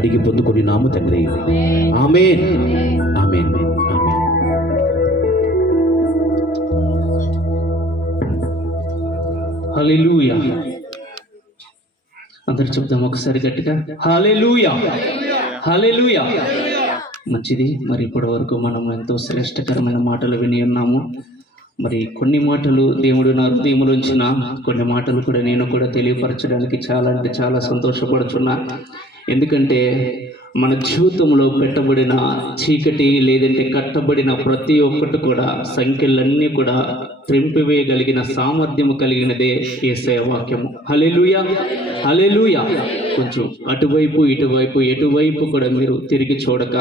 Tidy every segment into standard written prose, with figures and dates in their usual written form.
అడిగి పొందుకొని నాము తండ్రి. ఆమేన్, ఆమేన్, ఆమేన్. హల్లెలూయా. అందరు చెప్దాం ఒకసారి గట్టిగా, హల్లెలూయా, హల్లెలూయా. మంచిది. మరి ఇప్పటి వరకు మనం ఎంతో శ్రేష్టకరమైన మాటలు విని ఉన్నాము. మరి కొన్ని మాటలు దేవుడు నా హృదయంలో ఉంచిన కొన్ని మాటలు కూడా నేను కూడా తెలియపరచడానికి చాలా అంటే చాలా సంతోషపడుతున్నా. ఎందుకంటే మన జీవితంలో పెట్టబడిన చీకటి లేదంటే కట్టబడిన ప్రతి ఒక్కటి కూడా సంఖ్యలన్నీ కూడా త్రింపివేయగలిగిన సామర్థ్యము కలిగినదే యేసయ్య వాక్యము. హల్లెలూయా, హల్లెలూయా. కొంచెం అటువైపు ఇటువైపు ఎటువైపు కూడా మీరు తిరిగి చూడక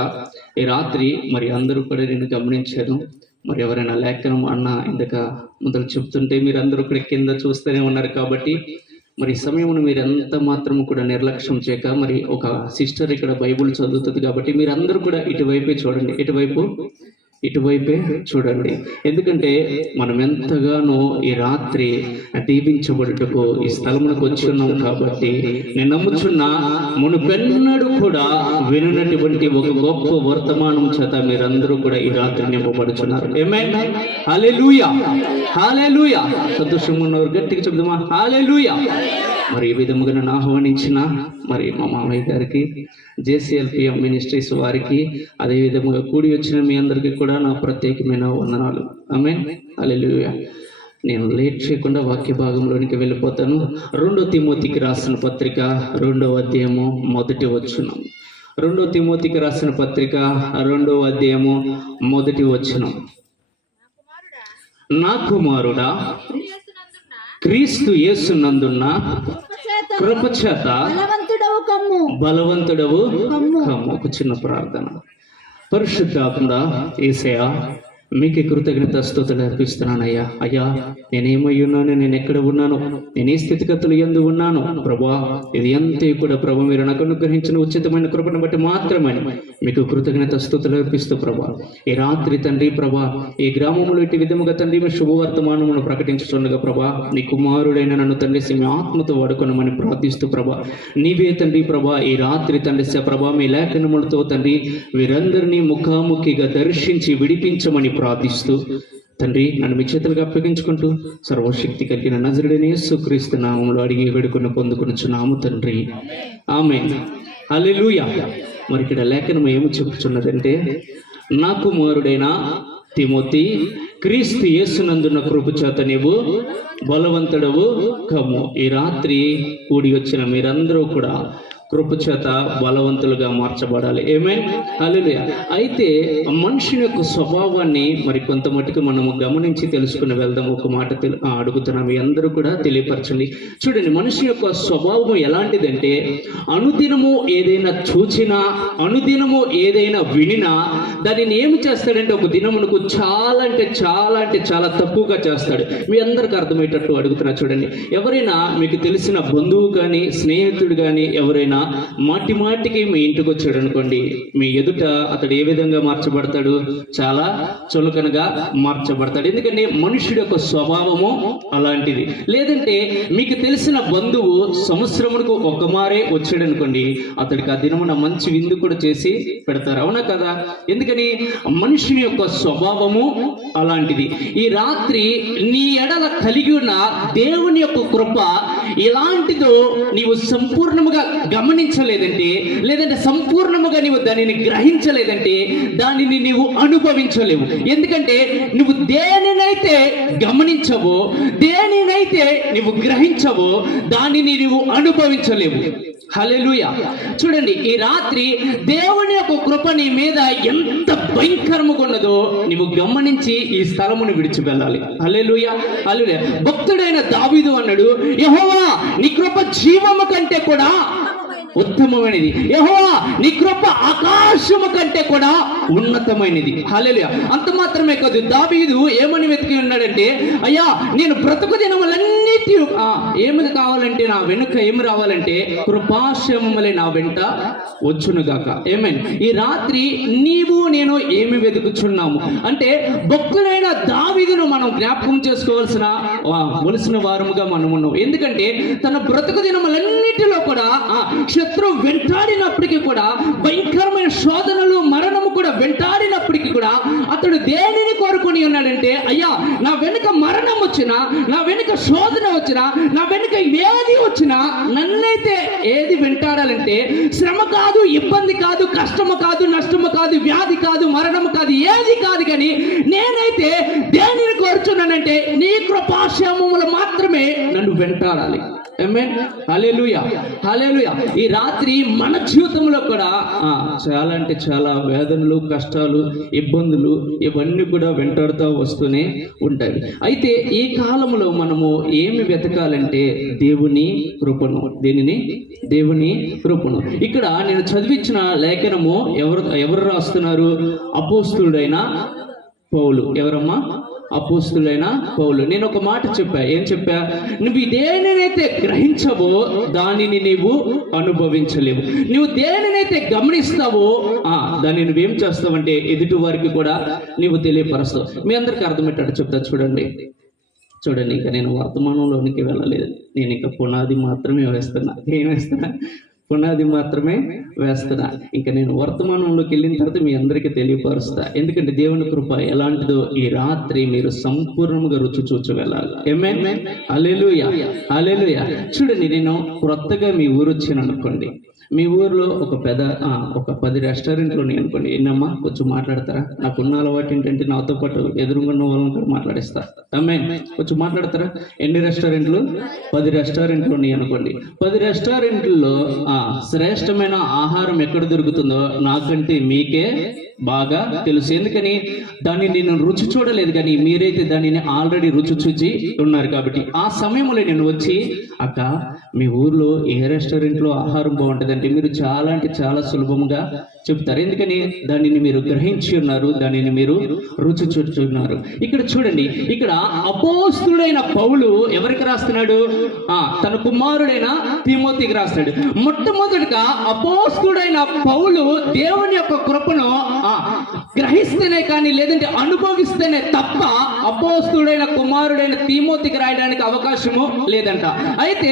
ఈ రాత్రి మరి అందరూ కూడా నేను గమనించాను. మరి ఎవరైనా లేఖనం అన్న ఇందాక మొదలు చెప్తుంటే మీరు అందరూ కూడా కింద చూస్తూనే ఉన్నారు. కాబట్టి మరి సమయమును మీరు ఎంత మాత్రము కూడా నిర్లక్ష్యం చేయక, మరి ఒక సిస్టర్ ఇక్కడ బైబుల్ చదువుతుంది కాబట్టి మీరందరూ కూడా ఇటువైపే చూడండి, ఇటువైపే చూడండి. ఎందుకంటే మనం ఎంతగానో ఈ రాత్రి దీవించబడుటకు ఈ స్థలమునకు వచ్చి ఉన్నాం. కాబట్టి నేను నమ్ముచున్నా మునుపెన్నడూ కూడా విననటువంటి ఒక గొప్ప వర్తమానం చేత మీరందరూ కూడా ఈ రాత్రి నింపబడుచున్నారు. ఆమేన్, హల్లెలూయా, హల్లెలూయా. సంతోషంగా ఉన్నవారు గట్టిగా చెప్దామా, హల్లెలూయా. మరి ఈ విధముగా నన్ను ఆహ్వానించిన మరి మా మామయ్య గారికి, JCLPM మినిస్ట్రీస్ వారికి, అదేవిధముగా కూడి వచ్చిన మీ అందరికీ కూడా నా ప్రత్యేకమైన వందనాలు. ఆమేన్, హల్లెలూయా. నేను లేట్ చేయకుండా వాక్య భాగంలోనికి వెళ్ళిపోతాను. 2 తిమోతికి రాసిన పత్రిక 2వ అధ్యాయము 1వ వచనం. 2 తిమోతికి రాసిన పత్రిక 2వ అధ్యాయము 1వ వచనం. నా కుమారుడా, క్రీస్తు యేసునందున్న కృపచేత బలవంతుడవు కమ్ము. ఒక చిన్న ప్రార్థన. పరిశుద్ధాత్మ యేసయ్యా, మీకే కృతజ్ఞత స్తుతులు అర్పిస్తున్నానయ్యా. అయ్యా, నేనేమై ఉన్నాను, నేను ఎక్కడ ఉన్నాను, నేను ఏ స్థితిగతులు యందు ఉన్నాను ప్రభా, ఇది అంతే కూడా ప్రభా మీరు నాకు అనుగ్రహించిన ఉచితమైన కృపను బట్టి మాత్రమే మీకు కృతజ్ఞత స్తుతులు అర్పిస్తూ ప్రభా ఈ రాత్రి తండ్రి ప్రభా ఈ గ్రామంలో ఇటు విధముగా తండ్రి మీ శుభవర్తమానమును ప్రకటించుచుండగా ప్రభా నీ కుమారుడైన నన్ను తండ్రి మీ ఆత్మతో వాడుకొనమని ప్రార్థిస్తూ ప్రభా నీవే తండ్రి ప్రభా ఈ రాత్రి తండ్రి ప్రభా మీ లేఖనములతో తండ్రి వీరందరినీ ముఖాముఖిగా దర్శించి విడిపించమని ప్రార్థిస్తూ తండ్రి నన్ను మీ చేతులుగా అప్పగించుకుంటూ సర్వశక్తి కలిగిన నజరుడైన యేసుక్రీస్తు నామములో అడిగి వేడుకొని పొందుకొనుచున్నాము తండ్రి. ఆమేన్, హల్లెలూయా. మరి ఇక్కడ లేఖనం ఏమి చెప్పుచున్నదంటే, నా కుమారుడైన తిమోతి, క్రీస్తు యేసునందున్న కృప చేత నీవు బలవంతుడవు కమ్ము. ఈ రాత్రి కూడి వచ్చిన మీరందరూ కూడా కృప చేత బలవంతులుగా మార్చబడాలి. ఆమేన్, హల్లెలూయా. అయితే మనుషుని యొక్క స్వభావాన్ని మరి కొంత మటుకు మనము గమనించి తెలుసుకుని వెళ్దాం. ఒక మాట అడుగుతున్నాం, మీ అందరూ కూడా తెలియపరచండి. చూడండి, మనిషి యొక్క స్వభావం ఎలాంటిదంటే, అనుదినము ఏదైనా చూచినా, అనుదినము ఏదైనా వినినా దానిని ఏమి చేస్తాడంటే ఒక దినమునకు చాలా అంటే చాలా తక్కువగా చేస్తాడు. మీ అందరికి అర్థమయ్యేటట్టు అడుగుతున్నా. చూడండి, ఎవరైనా మీకు తెలిసిన బంధువు కానీ స్నేహితుడు కానీ ఎవరైనా మాటికి మీ ఇంటికి వచ్చాడు అనుకోండి, మీ ఎదుట అతడు ఏ విధంగా మార్చబడతాడు? చాలా చులకనగా మార్చబడతాడు. ఎందుకంటే మనుషుడి యొక్క స్వభావము అలాంటిది. లేదంటే మీకు తెలిసిన బంధువు సంవత్సరమునకు ఒక మారే వచ్చాడు అనుకోండి, అతడికి ఆ దినమున మంచి విందు కూడా చేసి పెడతారు. అవునా కదా? ఎందుకని? మనుషుని యొక్క స్వభావము అలాంటిది. ఈ రాత్రి నీ ఎడల కలిగి ఉన్న దేవుని యొక్క కృప ఎలాంటిదో నీవు సంపూర్ణముగా గమనించలేదంటే, లేదంటే సంపూర్ణముగా నీవు దానిని గ్రహించలేదంటే దానిని నీవు అనుభవించలేవు. ఎందుకంటే నువ్వు దేనినైతే గమనించవో, దేనినైతే నువ్వు గ్రహించవో దానిని నీవు అనుభవించలేవు. హల్లెలూయా. చూడండి, ఈ రాత్రి దేవుని యొక్క కృప నీ మీద ఎంత భయంకరముగా ఉన్నదో నీవు గమనించి ఈ స్థలమును విడిచి వెళ్ళాలి. హల్లెలూయా, హల్లెలూయా. భక్తుడైన దావీదు అన్నాడు, యెహోవా నీ కృప జీవము కంటే కూడా ఉత్తమమైనది, యెహోవా నీ కృప ఆకాశము కంటే కూడా ఉన్నతమైనది. హల్లెలూయా. అంత మాత్రమే కాదు, దావీదు ఏమని వెతికి ఉన్నాడంటే, అయ్యా నేను బ్రతుకు దినములన్నీ ఏమి కావాలంటే, నా వెనుక ఏమి రావాలంటే కృపాక్షేమములే నా వెంట వచ్చునుగాక. ఆమేన్. ఈ రాత్రి నీవు నేను ఏమి వెతుకుచున్నాము అంటే, భక్తుడైన దావీదును మనం జ్ఞాపకం చేసుకోవాల్సిన వారముగా మనం ఉన్నాం. ఎందుకంటే తన బ్రతుకు దినములన్నిటిలో కూడా శత్రువు వెంటాడినప్పటికీ కూడా, భయంకరమైన శోధనలు మరణము కూడా వెంటాడినప్పటికీ కూడా అతడు దేనిని కోరుకుని ఉన్నాడంటే, అయ్యా నా వెనుక మరణం వచ్చినా, నా వెనుక శోధన వచ్చినా, నా వెనుక ఏది వచ్చినా, నన్నైతే ఏది వెంటాడాలంటే శ్రమ కాదు, ఇబ్బంది కాదు, కష్టము కాదు, నష్టము కాదు, వ్యాధి కాదు, మరణము కాదు, ఏది కాదు, కానీ నేనైతే దేనిని కోరుచున్నానంటే నీ కృపాక్షేమములు మాత్రమే నన్ను వెంటాడాలి. ఆమేన్. హల్లెలూయా, హల్లెలూయా. ఈ రాత్రి మన జీవితంలో కూడా చాలా అంటే చాలా వేదనలు, కష్టాలు, ఇబ్బందులు ఇవన్నీ కూడా వెంటాడుతూ వస్తూనే ఉంటాయి. అయితే ఈ కాలంలో మనము ఏమి వెతకాలంటే దేవుని కృపను. దేవుని కృపను. ఇక్కడ నేను చదివించిన లేఖనము ఎవరు రాస్తున్నారు? అపోస్తలుడైన పౌలు. ఎవరమ్మా? అపోస్తలుడైన పౌలు. నేను ఒక మాట చెప్పా. ఏం చెప్పా? నువ్వు దేనినైతే గ్రహించవో దానిని నీవు అనుభవించలేవు. నువ్వు దేనినైతే గమనిస్తావో దాన్ని నువ్వేం చేస్తావంటే ఎదుటి వారికి కూడా నీవు తెలియపరుస్తావు. మీ అందరికి అర్థమయ్యేటట్టు చెప్తా. చూడండి, ఇంకా నేను వర్తమానంలోనికి వెళ్ళలేదు. నేను ఇంకా పునాది మాత్రమే వేస్తున్నా. ఏం వేస్తున్నా? పునాది మాత్రమే వేస్తున్నా. ఇంకా నేను వర్తమానంలోకి వెళ్ళిన తర్వాత మీ అందరికీ తెలియపరుస్తా. ఎందుకంటే దేవుని కృప ఎలాంటిదో ఈ రాత్రి మీరు సంపూర్ణంగా రుచి చూచి వెళ్ళాలి. ఆమేన్. హల్లెలూయా, హల్లెలూయా. చూడండి, నేను క్రొత్తగా మీ ఊరు వచ్చాను అనుకోండి. మీ ఊర్లో ఒక 10 రెస్టారెంట్లు ఉన్నాయి అనుకోండి. ఎన్నమ్మా కొంచెం మాట్లాడతారా? నాకున్న అలవాటు ఏంటంటే నాతో పాటు ఎదురుగున్న వాళ్ళని కూడా మాట్లాడిస్తా. ఆమేన్. కొంచెం మాట్లాడతారా? ఎన్ని రెస్టారెంట్లు? 10 రెస్టారెంట్లు ఉన్నాయి అనుకోండి. 10 రెస్టారెంట్లలో శ్రేష్టమైన ఆహారం ఎక్కడ దొరుకుతుందో నాకంటే మీకే బాగా తెలుసు. ఎందుకని? దాన్ని నేను రుచి చూడలేదు, కానీ మీరైతే దానిని ఆల్రెడీ రుచి చూచి ఉన్నారు. కాబట్టి ఆ సమయంలో నేను వచ్చి, అక్క మీ ఊర్లో ఏ రెస్టారెంట్లో ఆహారం బాగుంటుందంటే మీరు చాలా అంటే చాలా సులభంగా చెప్తారు. ఎందుకని? దానిని మీరు గ్రహించి ఉన్నారు, దానిని మీరు రుచి చూస్తున్నారు. ఇక్కడ చూడండి, ఇక్కడ అపోస్తలుడైన పౌలు ఎవరికి రాస్తున్నాడు? తన కుమారుడైన తిమోతికి రాస్తున్నాడు. మొట్టమొదటిగా అపోస్తలుడైన పౌలు దేవుని యొక్క కృపను గ్రహిస్తేనే కానీ, లేదంటే అనుభవిస్తేనే తప్ప అపోస్తలుడైన కుమారుడైన తిమోతికి రాయడానికి అవకాశము లేదంట. అయితే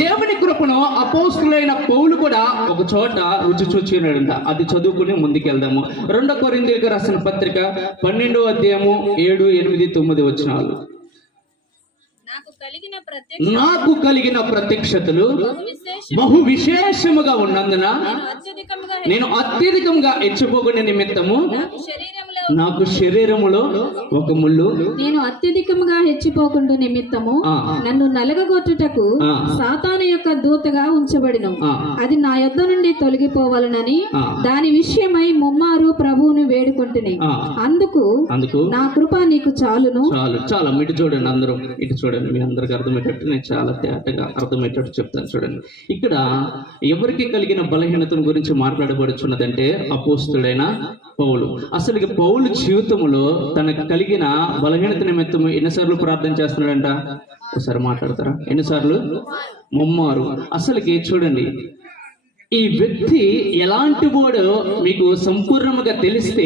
దేవుని కృపను అపోస్తలుడైన పౌలు కూడా ఒక చోట రుచి చూచినాడంట. అది చదువుకుని ముందుకెళ్దాము. 2 కొరింథీయులకు రాసిన పత్రిక 12వ అధ్యాయము 7, 8, 9 వచనాలు. నాకు కలిగిన ప్రత్యక్షతలు బహు విశేషముగా ఉన్నందున నేను అత్యధికంగా హెచ్చిపోకునే నిమిత్తము నాకు శరీరములో ఒక ముళ్ళు, నేను అత్యధికముగా హెచ్చిపోకుండా నిమిత్తము నన్ను నలగగొట్టుటకు సాతాను యొక్క దూతగా ఉంచబడిన, అది నా యొద్ద నుండి తొలగిపోవాలనని దాని విషయమై ముమ్మారు ప్రభువుని వేడుకుంటుని. అందుకు నా కృప నీకు చాలును. చాలా ఇటు చూడండి, అందరూ ఇటు చూడండి. మీ అందరికి అర్థమయ్యేటట్టు నేను చాలా తేటగా అర్థమయ్యేటట్టు చెప్తాను. చూడండి, ఇక్కడ ఎవరికి కలిగిన బలహీనతను గురించి మాట్లాడబడుచున్నదంటే అపోస్తలుడైన పౌలు. అసలు పౌలు జీవితంలో తనకు కలిగిన బలహీనత నిమిత్తం ఎన్నిసార్లు ప్రార్థన చేస్తున్నాడంట? ఒకసారి మాట్లాడతారా? ఎన్నిసార్లు? ముమ్మారు. అసలుకి చూడండి, ఈ వ్యక్తి ఎలాంటి వాడో మీకు సంపూర్ణంగా తెలిస్తే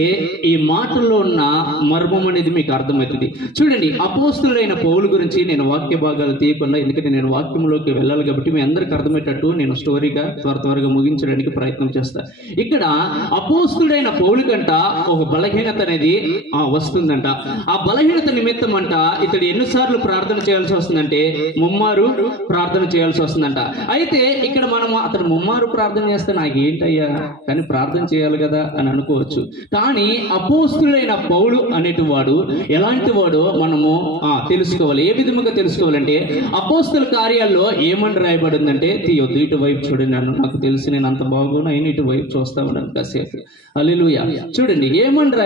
ఈ మాటల్లో ఉన్న మర్మం అనేది మీకు అర్థమవుతుంది. చూడండి, అపోస్తలుడైన పౌలు గురించి నేను వాక్య భాగాలు తీయకుండా, ఎందుకంటే నేను వాక్యంలోకి వెళ్ళాలి కాబట్టి మీ అందరికి అర్థమయ్యేటట్టు నేను స్టోరీగా త్వరగా ముగించడానికి ప్రయత్నం చేస్తాను. ఇక్కడ అపోస్తలుడైన పౌలు కంట ఒక బలహీనత అనేది వస్తుందంట. ఆ బలహీనత నిమిత్తం అంట ఇతడు ఎన్నిసార్లు ప్రార్థన చేయాల్సి వస్తుందంటే ముమ్మారు ప్రార్థన చేయాల్సి వస్తుందంట. అయితే ఇక్కడ మనం అతను ముమ్మారు ప్రార్థన చేస్తే నాకేంటయ్యా, కానీ ప్రార్థన చేయాలి కదా అని అనుకోవచ్చు. కానీ అపోస్తలుడైన పౌలు అనేటి వాడు ఎలాంటి వాడో మనము తెలుసుకోవాలి. ఏ విధముగా తెలుసుకోవాలంటే అపోస్తల కార్యాల్లో ఏమని రాయబడిందంటే, తీయొద్దు ఇటువైపు చూడండి, నాకు తెలిసి నేను అంత బాగోను అయినా ఇటువైపు చూస్తా ఉన్నాను కాసేపు. హల్లెలూయా. చూడండి ఏమని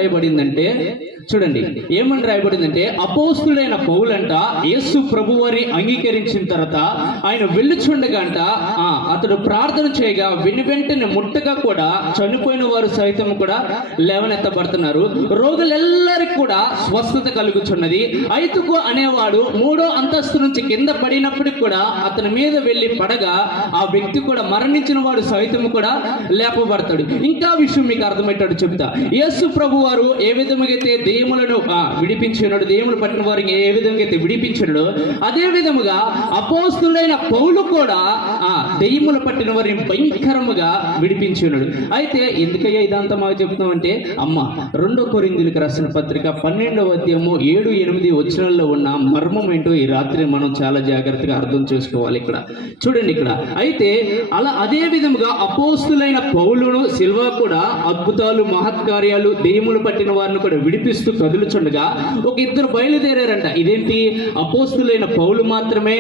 రాయబడిందంటే అపోస్తలుడైన పౌలంట యేసు ప్రభువారిని అంగీకరించిన తర్వాత ఆయన వెళ్ళుచుండగా అంట అతడు ప్రార్థన చేయగా వెను వెంటనే ముట్టగా కూడా చనిపోయిన వారు సైతం కూడా లేవనెత్తబడుతున్నారు. రోగులెల్లరికి కూడా స్వస్థత కలుగుచున్నది. ఐతుకు అనేవాడు 3వ అంతస్తు నుంచి కింద పడినప్పటికి కూడా అతని మీద వెళ్ళి పడగా ఆ వ్యక్తి కూడా మరణించిన వాడు సైతం కూడా లేపబడతాడు. ఇంకా విషయం మీకు అర్థమయ్యేటట్టు చెప్తా. యేసు ప్రభు వారు ఏ విధంగా అయితే దెయ్యములను విడిపించినాడు, దెయ్యములు పట్టిన వారికి ఏ విధంగా అయితే విడిపించాడో అదే విధముగా అపోస్తులైన పౌలు కూడా దెయ్యములు పట్టిన వారిని భయంకరముగా విడిపించినాడు. అయితే ఎందుకయ్యా ఇదంతా మాకు చెప్తున్నామంటే, అమ్మ 2 కొరింథీయులకు రాసిన పత్రిక 12వ అధ్యాయము 7-8 వచనాల్లో ఉన్న మర్మం ఏంటో ఈ రాత్రి మనం చాలా జాగ్రత్తగా అర్థం చేసుకోవాలి. ఇక్కడ చూడండి, ఇక్కడ అయితే అదే విధముగా అపోస్తులైన పౌలును సిల్వా కూడా అద్భుతాలు మహత్కార్యాలు దెయ్యములు పట్టిన వారిని కూడా విడిపిస్తూ కదులుచుండగా ఒక 2 బయలుదేరారంట. ఇదేంటి, అపోస్తులైన పౌలు మాత్రమే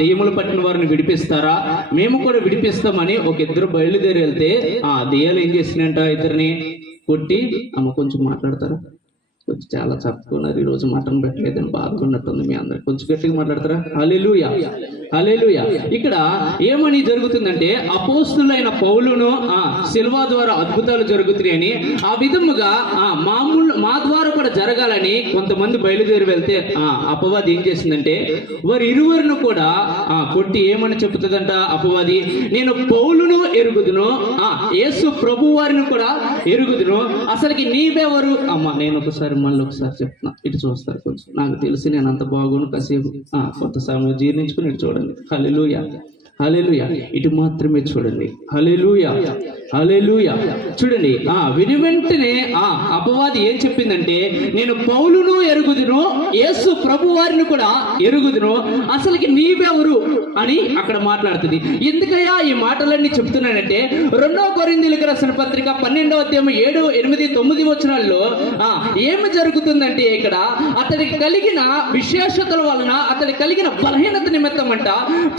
దెయ్యములు పట్టిన వారిని విడిపిస్తారా, మేము కూడా విడిపిస్తామని ఒక 2 బయలుదేరి వెళ్తే దెయ్యాలు ఏం చేసినాయంట, 2ని కొట్టి, అమ్మ కొంచెం మాట్లాడతారా, కొంచెం చాలా చెప్పుకున్నారు ఈరోజు మటన్ పెట్టలేదని బాధకున్నట్టుంది మీ అందరికి, కొంచెం గట్టిగా మాట్లాడతారా. హల్లెలూయా, హల్లెలూయా. ఇక్కడ ఏమని జరుగుతుందంటే, అపోస్తులైన పౌలును సిల్వా ద్వారా అద్భుతాలు జరుగుతున్నాయని ఆ విధముగా మా ద్వారా కూడా జరగాలని కొంతమంది బయలుదేరి వెళ్తే అపవాది ఏం చేసిందంటే వారి ఇరువురిని కూడా కొట్టి ఏమని చెబుతుందంట అపవాది, నేను పౌలును ఎరుగుదును, యేసు ప్రభు వారిని కూడా ఎరుగుదును, అసలుకి నీవెవరు. అమ్మ నేను మళ్ళీ ఒకసారి చెప్తున్నా, ఇటు చూస్తారు కొంచెం, నాకు తెలిసి నేను అంత బాగును, కాసేపు కొంత సమయం జీర్ణించుకుని ఇటు చూడండి. హల్లెలూయా, హల్లెలూయా. ఇటు మాత్రమే చూడండి. హల్లెలూయా, హల్లెలూయా. చూడండి, విని వెంటనే అపవాది ఏం చెప్పిందంటే, నేను పౌలును ఎరుగుదును, యేసు ప్రభు వారిని కూడా ఎరుగుదును, అసలుకి నీవెవరు అని అక్కడ మాట్లాడుతుంది. ఎందుకయ్యా ఈ మాటలన్నీ చెప్తున్నానంటే, 2వ కొరింథీయులకు రాసిన పత్రిక 12వ అధ్యాయం 7, 8, 9 వచనాల్లో ఏమి జరుగుతుందంటే, ఇక్కడ అతనికి కలిగిన విశేషతల వలన, అతనికి కలిగిన బలహీనత నిమిత్తం అంట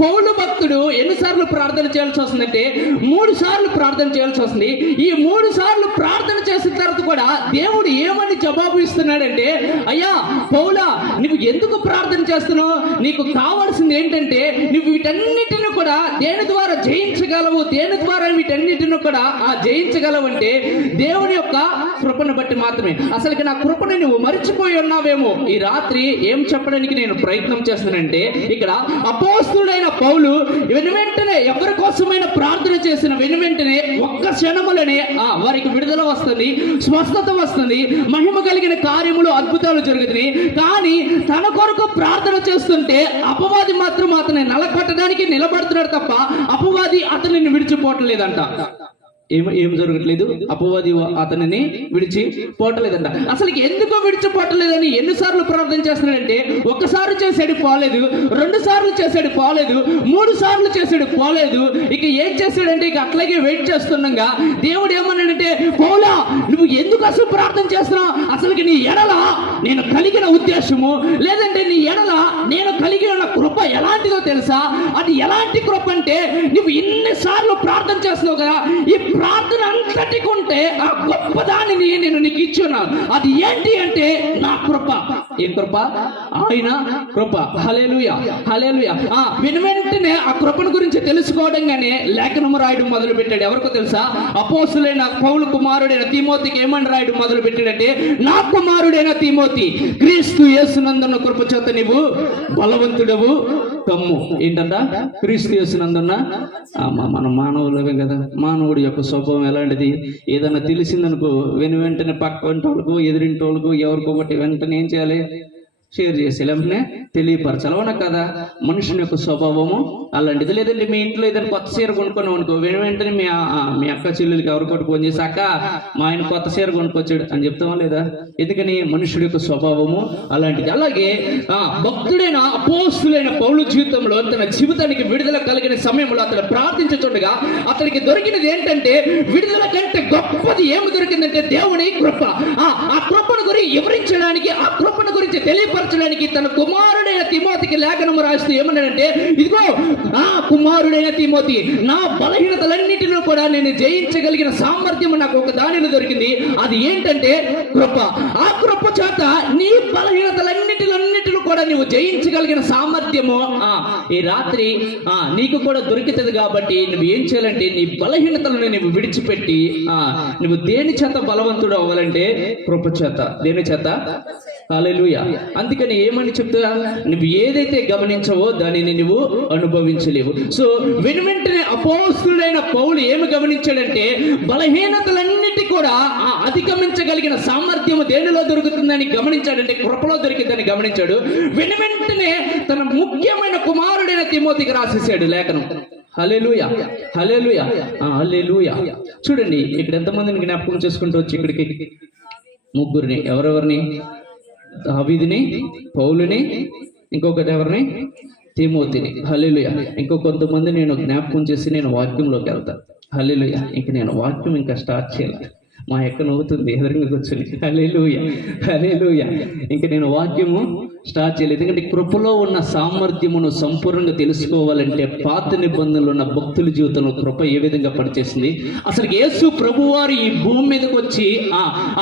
పౌలు భక్తుడు ఎన్నిసార్లు ప్రార్థన చేయాల్సి వస్తుందంటే 3 సార్లు ప్రార్థన చేయాల్సి వస్తుంది. ఈ 3 సార్లు ప్రార్థన చేసిన తర్వాత కూడా దేవుడు ఏమని జవాబు ఇస్తున్నాడంటే, అయ్యా పౌలా, నువ్వు ఎందుకు ప్రార్థన చేస్తున్నావు, నీకు కావాల్సింది ఏంటంటే నువ్వు వీటన్నిటిని కూడా దేని ద్వారా జయించగలవు, దేని ద్వారా వీటన్నిటిని కూడా జయించగలవు అంటే దేవుని యొక్క కృపను బట్టి మాత్రమే. అసలుకి నా కృపను నువ్వు మరిచిపోయి ఉన్నావేమో. ఈ రాత్రి ఏం చెప్పడానికి నేను ప్రయత్నం చేస్తున్నానంటే, ఇక్కడ అపోస్తుడైన పౌలు వెను వెంటనే ఎవరి కోసమైన ప్రార్థన చేసిన వెను వెంటనే ఒక్క క్షణములనే వారికి విడుదల వస్తుంది, స్వస్థత వస్తుంది, మహిమ కలిగిన కార్యములు అద్భుతాలు జరుగుతున్నాయి. కానీ తన కొరకు ప్రార్థన చేస్తుంటే అపవాది మాత్రం అతన్ని నలగొట్టడానికి నిలబడుతున్నాడు తప్ప అపవాది అతనిని విడిచిపోవట్లేదంట. ఏం జరగట్లేదు, అపవాది అతనిని విడిచిపోవట్లేదంట. అసలు ఎందుకో విడిచిపోవట్లేదని ఎన్నిసార్లు ప్రార్థన చేస్తున్నాడంటే, 1 సారి చేసాడు పోలేదు, 2 సార్లు చేసాడు పోలేదు, 3 సార్లు చేసాడు పోలేదు. ఇక ఏం చేశాడంటే, ఇక అట్లాగే వెయిట్ చేస్తుండగా దేవుడు ఏమన్నాడంటే, పౌలా నువ్వు ఎందుకు అసలు ప్రార్థన చేస్తున్నావు, అసలుకి నీ ఎడల నేను కలిగిన ఉద్దేశము, లేదంటే నీ ఎడల నేను కలిగి ఉన్న కృప ఎలాంటిదో తెలుసా, అది ఎలాంటి కృప అంటే నువ్వు ఇన్నిసార్లు ప్రార్థన చేస్తున్నావు కదా, ఈ ప్రార్థన అంతటికి ఉంటే ఆ గొప్పదాన్ని నేను నీకు ఇచ్చున్నాను. అది ఏంటి అంటే నా కృప. ఏం కృప? ఆయన కృప. హల్లెలూయా, హల్లెలూయా. విని వెంటనే ఆ కృపను గురించి తెలుసుకోవడంగానే లేఖనము రాయడం మొదలు పెట్టాడు. ఎవరికో తెలుసా? అపోస్తులైన పౌలు కుమారుడైన తిమోతికి ఏమని రాయడం మొదలు పెట్టాడంటే, నా కుమారుడైన తిమోతి, క్రీస్తు యేసునందున్న కృప చేత నీవు బలవంతుడవు కమ్ము. ఏంటంట? క్రీస్తు యేసునందున్న మనం మానవులమే కదా, మానవుడి యొక్క స్వభావం ఎలాంటిది? ఏదైనా తెలిసిందనుకో వెను వెంటనే పక్క వాళ్ళకు ఎదురింటి వాళ్ళకు ఎవరికో ఒకటి వెంటనే ఏం చేయాలి? షేర్ చేసి వెంటనే తెలియపరచాలి. అవునా కదా? మనుషుని యొక్క స్వభావము అలాంటిది. లేదంటే మీ ఇంట్లో ఏదైనా కొత్త చీర కొనుక్కున్నాం అనుకో, వెంటనే మీ అక్క చెల్లెలకి ఎవరికొకటి ఫోన్ చేసి, అక్క మా ఆయన కొత్త చీర కొనుక్కొచ్చాడు అని చెప్తామా లేదా? ఎందుకని? మనుషుడి యొక్క స్వభావము అలాంటిది. అలాగే భక్తుడైన అపోస్తులైన పౌలు జీవితంలో తన జీవితానికి విడుదల కలిగిన సమయంలో అతను ప్రార్థించుచుండగా అతనికి దొరికినది ఏంటంటే, విడుదల కంటే గొప్పది ఏమి దొరికిందంటే దేవుని కృప. ఆ కృపను గురించి వివరించడానికి, ఆ కృపను గురించి తెలియపరచడానికి తన కుమారుడైన తిమోతికి లేఖనము రాస్తూ ఏమన్నాడంటే, ఇదిగో కుమారుడైన తిమోతి, నా బలహీనతలన్నిటిని కూడా నేను జయించగలిగిన సామర్థ్యం నాకు ఒక దానిలో దొరికింది. అది ఏంటంటే కృప. ఆ కృప చేత నీ బలహీనతలన్నిటిని కూడా నువ్వు జయించగలిగిన సామర్థ్యము ఈ రాత్రి నీకు కూడా దొరుకుతుంది. కాబట్టి నువ్వు ఏం చేయాలంటే నీ బలహీనతలను నువ్వు విడిచిపెట్టి నువ్వు దేని చేత బలవంతుడు అవ్వాలంటే కృప చేత. దేని చేత? హల్లెలూయా. అందుకని ఏమని చెప్తా, నువ్వు ఏదైతే గమనించవో దానిని నువ్వు అనుభవించలేవు. సో వెంటనే అపోస్తుడైన పౌలు ఏమి గమనించాడంటే బలహీనతలన్నిటి కూడా అధిగమించగలిగిన సామర్థ్యం దేనిలో దొరుకుతుందని గమనించాడంటే కృపలో దొరికిందని గమనించాడు. వెంటనే తన ముఖ్యమైన కుమారుడైన తిమోతికి రాసేసాడు లేఖనం. హల్లెలూయా, హల్లెలూయా, హల్లెలూయా. చూడండి ఇక్కడ ఎంతమందిని జ్ఞాపకం చేసుకుంటూ వచ్చి ఇక్కడికి ముగ్గురిని. ఎవరెవరిని? దావీదుని, పౌలుని, ఇంకొకటి ఎవరిని? తిమోతిని. హల్లెలూయా. ఇంకో కొంతమంది నేను జ్ఞాపకం చేసి నేను వాక్యంలోకి వెళ్తాను. హల్లెలూయా. ఇంక నేను వాక్యం ఇంకా స్టార్ట్ చేయాలి. మా ఎక్క నవ్వుతుంది ఎదురుగా కూర్చొని. హల్లెలూయా, హల్లెలూయా. ఇంక నేను వాక్యము స్టార్ట్ చేయలేదు. ఎందుకంటే కృపలో ఉన్న సామర్థ్యమును సంపూర్ణంగా తెలుసుకోవాలంటే పాత నిబంధనలు ఉన్న భక్తుల జీవితంలో కృప ఏ విధంగా పనిచేసింది, అసలు యేసు ప్రభువారు ఈ భూమి మీదకి వచ్చి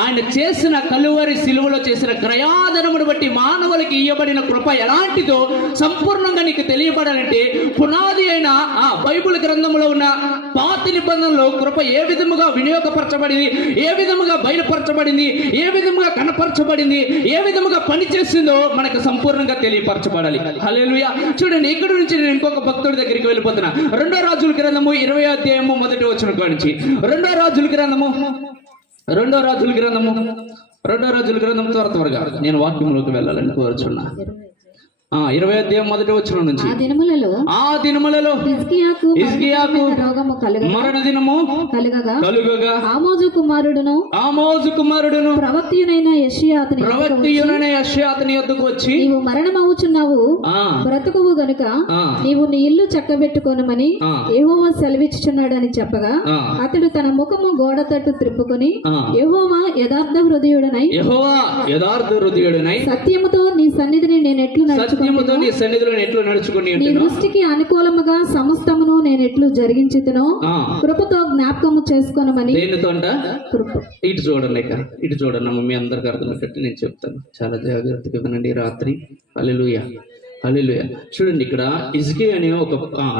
ఆయన చేసిన కలువరి సిలువలో చేసిన క్రయాదనమును బట్టి మానవులకి ఇవ్వబడిన కృప ఎలాంటిదో సంపూర్ణంగా నీకు తెలియబడాలంటే పునాది అయిన బైబిల్ గ్రంథంలో ఉన్న పాత నిబంధనలో కృప ఏ విధముగా వినియోగపరచబడింది, ఏ విధముగా బయలుపరచబడింది, ఏ విధముగా కనపరచబడింది, ఏ విధముగా పనిచేసిందో మనకు సంపూర్ణంగా తెలియపరచబడాలి. హల్లెలూయా. చూడండి ఇక్కడ నుంచి నేను ఇంకొక భక్తుడి దగ్గరికి వెళ్ళిపోతున్నా. 2వ రాజుల గ్రంథము 20వ అధ్యాయము 1వ వచనం నుంచి. 2వ రాజుల గ్రంథము త్వరగా నేను వాక్యంలోకి వెళ్ళాలని కోరుచున్నా. 20వ అధ్యాయం 1వ వచనం నుంచి. ఆ దినములలో హిజ్కియాకు మరణ దినము కలుగగా ఆమోజు కుమారుడును ప్రవక్తయునైన యెషయా అతని యొద్దకు వచ్చి, నీవు మరణమవుచున్నావు, బ్రతుకువు గనుక నీవు నీ ఇల్లు చక్కబెట్టుకొనమని యెహోవా సెలవిచ్చుచున్నాడని చెప్పగా అతడు తన ముఖము గోడ తట్టు త్రిప్పుకొని యెహోవా యథార్థ హృదయుడనై సత్యముతో నీ సన్నిధిని నేను ఎట్లు నడుచుకుని నీ దృష్టికి అనుకూలముగా సమస్తమును నేను ఎట్లు జరిగించుతునో కృపతో జ్ఞాపకము చేసుకోనమని. ఇటు చూడండి మీ అందరికి అర్థమయ్యేటట్టు నేను చెప్తాను. చాలా జాగ్రత్తగా వినండి రాత్రి. హల్లెలూయా, హల్లెలూయా. చూడండి ఇక్కడ హిజ్కియా అనే ఒక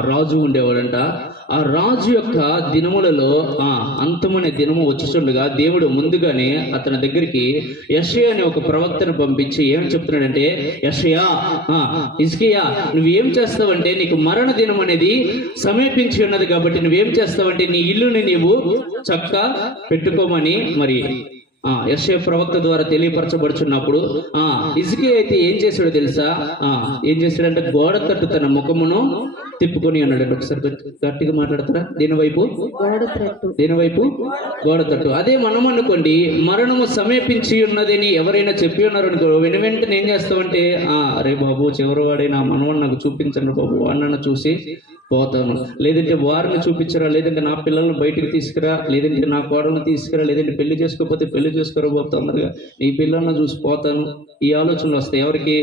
రాజు ఉండేవాడంట. ఆ రాజు యొక్క దినములలో అంతమనే దినము వచ్చుచుండగా దేవుడు ముందుగానే అతని దగ్గరికి యెషయా అనే ఒక ప్రవక్తను పంపించి ఏం చెప్తున్నాడంటే, యెషయా, హిజ్కియా నువ్వేం చేస్తావంటే నీకు మరణ దినం అనేది సమీపించి ఉన్నది కాబట్టి నువ్వేం చేస్తావంటే నీ ఇల్లుని నీవు చక్క పెట్టుకోమని మరి యెషయా ప్రవక్త ద్వారా తెలియపరచబడుచున్నప్పుడు హిజ్కియా అయితే ఏం చేశాడో తెలుసా? ఏం చేశాడంటే గోడ తట్టు తన ముఖమును తిప్పుకొని అన్నాడు. ఒకసారి గట్టిగా మాట్లాడతారా? దీనివైపు గోడ తట్టు. అదే మనం అనుకోండి, మరణము సమీపించి ఉన్నదని ఎవరైనా చెప్పి ఉన్నారు అనుకో, వెంటనే ఏం చేస్తామంటే అరే బాబు చివరి వాడైనా మనవని నాకు చూపించండి బాబు, వాడినన్ను చూసి పోతాను, లేదంటే వారిని చూపించరా, లేదంటే నా పిల్లల్ని బయటికి తీసుకురా, లేదంటే నా కోడలను తీసుకురా, లేదంటే పెళ్లి చేసుకోకపోతే పెళ్లి చేసుకోరా బాబు తొందరగా, నీ పిల్లలను చూసి పోతాను. ఈ ఆలోచనలు వస్తాయి ఎవరికి?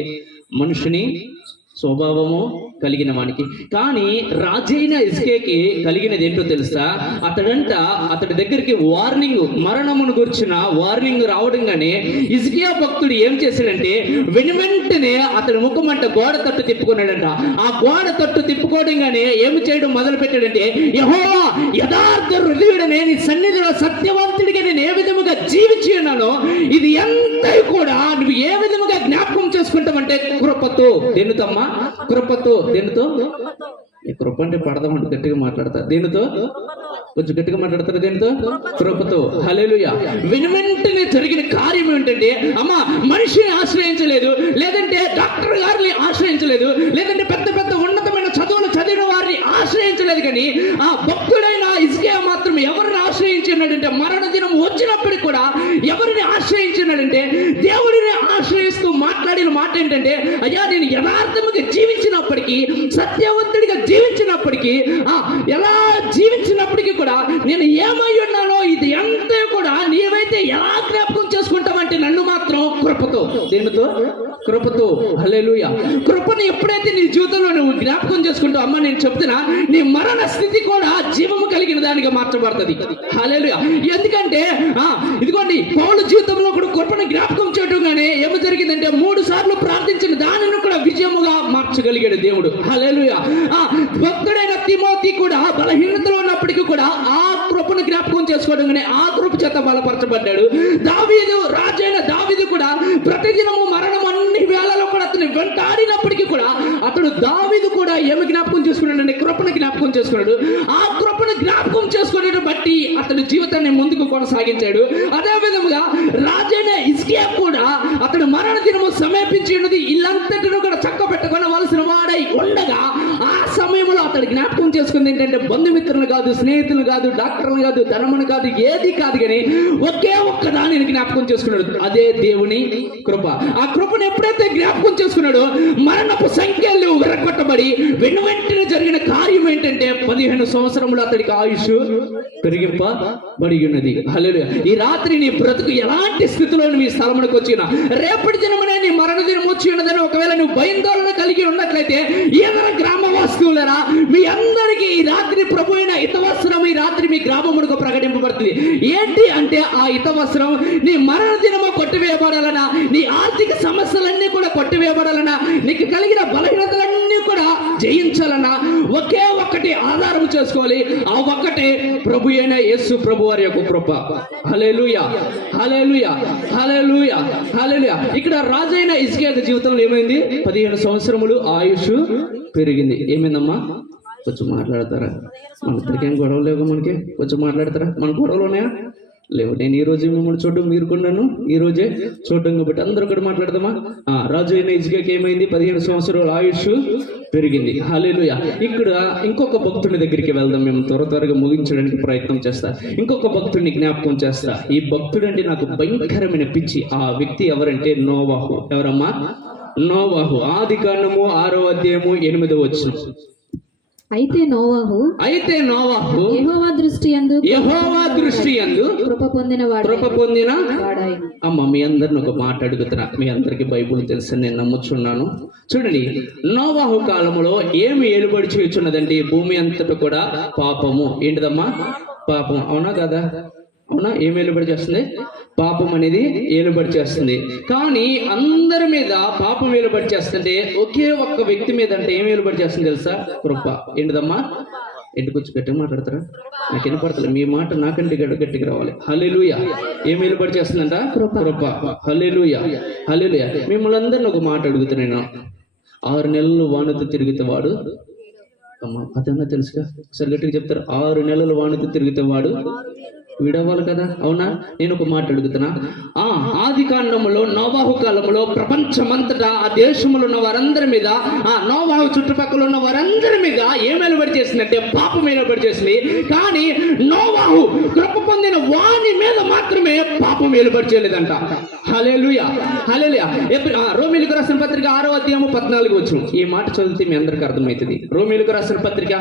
మనుషుని స్వభావము కలిగిన వానికి. కానీ రాజైన హిజ్కియాకి కలిగినది ఏంటో తెలుసా? అతడి దగ్గరికి వార్నింగ్, మరణమును గురించిన వార్నింగ్ రావడంగానే హిజ్కియా భక్తుడు ఏం చేశాడంటే వెంటనే అతడి ముఖమంట గోడ తట్టు తిప్పుకున్నాడంట. ఆ గోడ తట్టు తిప్పుకోవడంగానే ఏమి చేయడం మొదలు పెట్టాడంటే, యెహోవా యథార్థ హృదయుడనే నీ సన్నిధిలో సత్యవంతుడిగా నేను ఏ విధముగా జీవించి ఉన్నానో ఇది ఎంత కూడా నువ్వు ఏ విధముగా జ్ఞాపకం చేసుకుంటామంటే కృపతో. దేనితమ్మా? కృపతో. దేనితో? ఈ కృప అంటే పడదామంటే గట్టిగా మాట్లాడతా. దేనితో? కొంచెం గట్టిగా మాట్లాడతారు. దేనితో? కృపతో. హల్లెలూయా. వెంటనే జరిగిన కార్యం ఏంటంటే, అమ్మా మనిషిని ఆశ్రయించలేదు, లేదంటే డాక్టర్ గారిని ఆశ్రయించలేదు, లేదంటే పెద్ద పెద్ద ఉన్నతమైన చదువులు చదివిన వారిని ఆశ్రయించలేదు. కానీ ఆ భక్తుడైన హిజ్కియా మాత్రం ఎవరిని ఆశ్రయించినాడంటే, మరణ దినం వచ్చినప్పటికి కూడా ఎవరిని ఆశ్రయించినాడంటే దేవుడిని ఆశ్రయిస్తూ మాట్లాడిన మాట ఏంటంటే, అయ్యా నేను యథార్థముగా జీవించినప్పటికీ, సత్యవంతుడిగా జీవించినప్పటికీ, ఎలా జీవించినప్పటికీ కూడా నేను ఏమై ఉన్నానో ఇది అంతా కూడా నీవైతే ఎలా జ్ఞాపకం చేసుకుంటావంటే నన్ను మాత్రం కృపతో. కృపతో. దేనితో? కృపతో. హల్లెలూయా. కృపను ఎప్పుడైతే నీ జీవితంలో నువ్వు జ్ఞాపకం చేసుకుంటావు, అమ్మ నేను చెప్తున్నా, నీ మరణ స్థితి కూడా జీవము కలిగిన దానిగా మార్చబడుతుంది. హల్లెలూయా. ఎందుకంటే ఇదిగోండి, పౌలు జీవితంలో కూడా కృపను జ్ఞాపకం చేయడంగానే ఏమి జరిగిందంటే 3 సార్లు ప్రార్థించిన దానిని కూడా విజయముగా మార్చగలిగాడు దేవుడు. హల్లెలూయా. భక్తుడైన తిమోతి కూడా బలహీనతలో ఉన్నప్పటికీ కూడా ఆ కృపను జ్ఞాపకం చేసుకోవడంగానే ఆ కృప చేత బలపరచబడ్డాడు. దావీదు, రాజైన దావీదు కూడా ప్రతిదినము మరణం అన్ని వేళలో కూడా అతను వెంటాడినప్పటికీ కూడా అతడు దావీదు కూడా ఏమి జ్ఞాపకం చేసుకున్నాడంటే కృపను జ్ఞాపకం చేసుకున్నాడు. ఆ కృపను జ్ఞాపకం చేసుకోవడం బట్టి అతని జీవితాన్ని ముందుకు కొనసాగించాడు. అదే విధముగా రాజైన హిజ్కియా కూడా అతడు మరణ దినము సమీపించి ఉన్నది, ఇల్లంతటిని కూడా చక్క పెట్టుకోవలసిన వాడై ఉండగా ఆ సమయంలో అతడు జ్ఞాపకం చేసుకుంది ఏంటంటే బంధుమిత్రులు కాదు, స్నేహితులు కాదు, డాక్టర్లు కాదు, ధనమును కాదు, ఏది కాదు, కానీ ఒకే ఒక్క దానిని జ్ఞాపకం చేసుకున్నాడు. అదే దేవుని కృప. ఆ కృపను ఎప్పుడైతే జ్ఞాపకం చేసుకున్నాడో మరణపు సంఖ్యలు విరగొట్టబడి వెనువెంటనే జరిగిన కార్యం ఏంటంటే 15 సంవత్సరములు అతడికి ఆయుష్ పెరిగింపబడి ఉన్నది. హల్లెలూయా. ఈ రాత్రి నీ బ్రతుకు ఎలాంటి స్థితిలో నీ స్థలమునకు వచ్చినా, రేపటి దినమునే నీ మరణ దినం వచ్చి ఉన్నదని ఒకవేళ నువ్వు భయాందోళన కలిగి ఉన్నట్లయితే, ఏదైనా గ్రామవాసులారా మీ అందరికీ ఈ రాత్రి ప్రభు అయిన హితవస్త్రం ఈ రాత్రి మీ గ్రామమునకు ప్రకటింపబడుతుంది. ఏంటి అంటే ఆ హితవస్త్రం నీ మరణ దినము కొట్టివేయబడాలన్నా, నీ ఆర్థిక సమస్యలన్నీ కూడా కొట్టివేయబడాలన్నా, నీకు కలిగిన బలహీనతలన్నీ కూడా జయించాలన్నా ఒకే ఒక్కటి ఆధారం చేసుకోవాలి. ఆ ఒక్కటే ప్రభు అయిన యేసు ప్రభు వారి యొక్క కృప. హల్లెలూయా, హల్లెలూయా, హల్లెలూయా, హల్లెలూయా. ఇక్కడ రాజైన హిజ్కియా జీవితంలో ఏమైంది? 15 సంవత్సరములు ఆయుష్ పెరిగింది. ఏమైందమ్మా? కొంచెం మాట్లాడతారా? మన ఇప్పటికేం గొడవలు లేవు, మనకి కొంచెం మాట్లాడతారా? మన గొడవలు ఉన్నాయా? లేవు. నేను ఈ రోజు మిమ్మల్ని చూడడం, మీరు కొన్నాను ఈ రోజే చూడడం కాబట్టి అందరూ కూడా మాట్లాడదామా? రాజు అయిన హిజ్కియాకి ఏమైంది? 15 సంవత్సరాల ఆయుష్ పెరిగింది. హల్లెలూయా. ఇక్కడ ఇంకొక భక్తుని దగ్గరికి వెళ్దాం. మేము త్వరగా ముగించడానికి ప్రయత్నం చేస్తా. ఇంకొక భక్తుడిని జ్ఞాపకం చేస్తా. ఈ భక్తుడు అంటే నాకు భయంకరమైన పిచ్చి. ఆ వ్యక్తి ఎవరంటే నోవాహు. ఎవరమ్మా? నోవాహు. ఆదికాండము 6వ అధ్యాయము 8వ వచనం. అయితే నోవాహు యెహోవా దృష్టి యందు కృప పొందిన అమ్మ. మీ అందరిని ఒక మాట అడుగుతున్నా. మీ అందరికి బైబుల్ తెలుసు, నేను నమ్ముచున్నాను. చూడండి, నోవాహు కాలంలో ఏమి ఏలుబడి చేయుచున్నదంటే భూమి అంతటా కూడా పాపము. ఏంటిదమ్మా? పాపం. అవునా కదా? అవునా? ఏం ఏలుబడి చేస్తుంది? పాపం అనేది ఏలుబడి చేస్తుంది. కానీ అందరి మీద పాపం ఏలుబడి చేస్తుంటే ఒకే ఒక్క వ్యక్తి మీద అంటే ఏం ఏలుబడి చేస్తుంది తెలుసా? కృప. ఏంటిదమ్మా? ఇంటికి వచ్చి గట్టిగా మాట్లాడతారా? నాకు వినపడతలేదు మీ మాట, నాకంటే గట్టిగా రావాలి. హల్లెలూయా. ఏం ఏలుబడి చేస్తుందంట? కృప. హల్లెలూయా, హల్లెలూయా. మిమ్మల్ని అందరిని ఒక మాట అడుగుతున్నాను. 6 నెలలు వానతో తిరిగితే వాడు, అమ్మా అదన్నా తెలుసుగా, ఒకసారి గట్టిగా చెప్తారు. 6 నెలలు వానతో తిరిగితే వాడు విడవాలి కదా? అవునా? నేను ఒక మాట అడుగుతున్నా. ఆది కాండములో నోవాహు కాలంలో ప్రపంచమంతటా ఆ దేశంలో ఉన్న వారందరి మీద, నోవాహు చుట్టుపక్కల ఉన్న వారందరి మీద ఏం వెలువడి చేసిందంటే పాపం వెలువడి చేసింది. కానీ నోవాహు కృప పొందిన వాని మీద మాత్రమే పాపం వెలువడి చేయలేదంట. హల్లెలూయా, హల్లెలూయా. రోమీయులకు రాసిన పత్రిక 6వ అధ్యాయము 14వ వచనం. ఈ మాట చదివితే మీ అందరికి అర్థమవుతుంది. రోమీయులకు రాసిన పత్రిక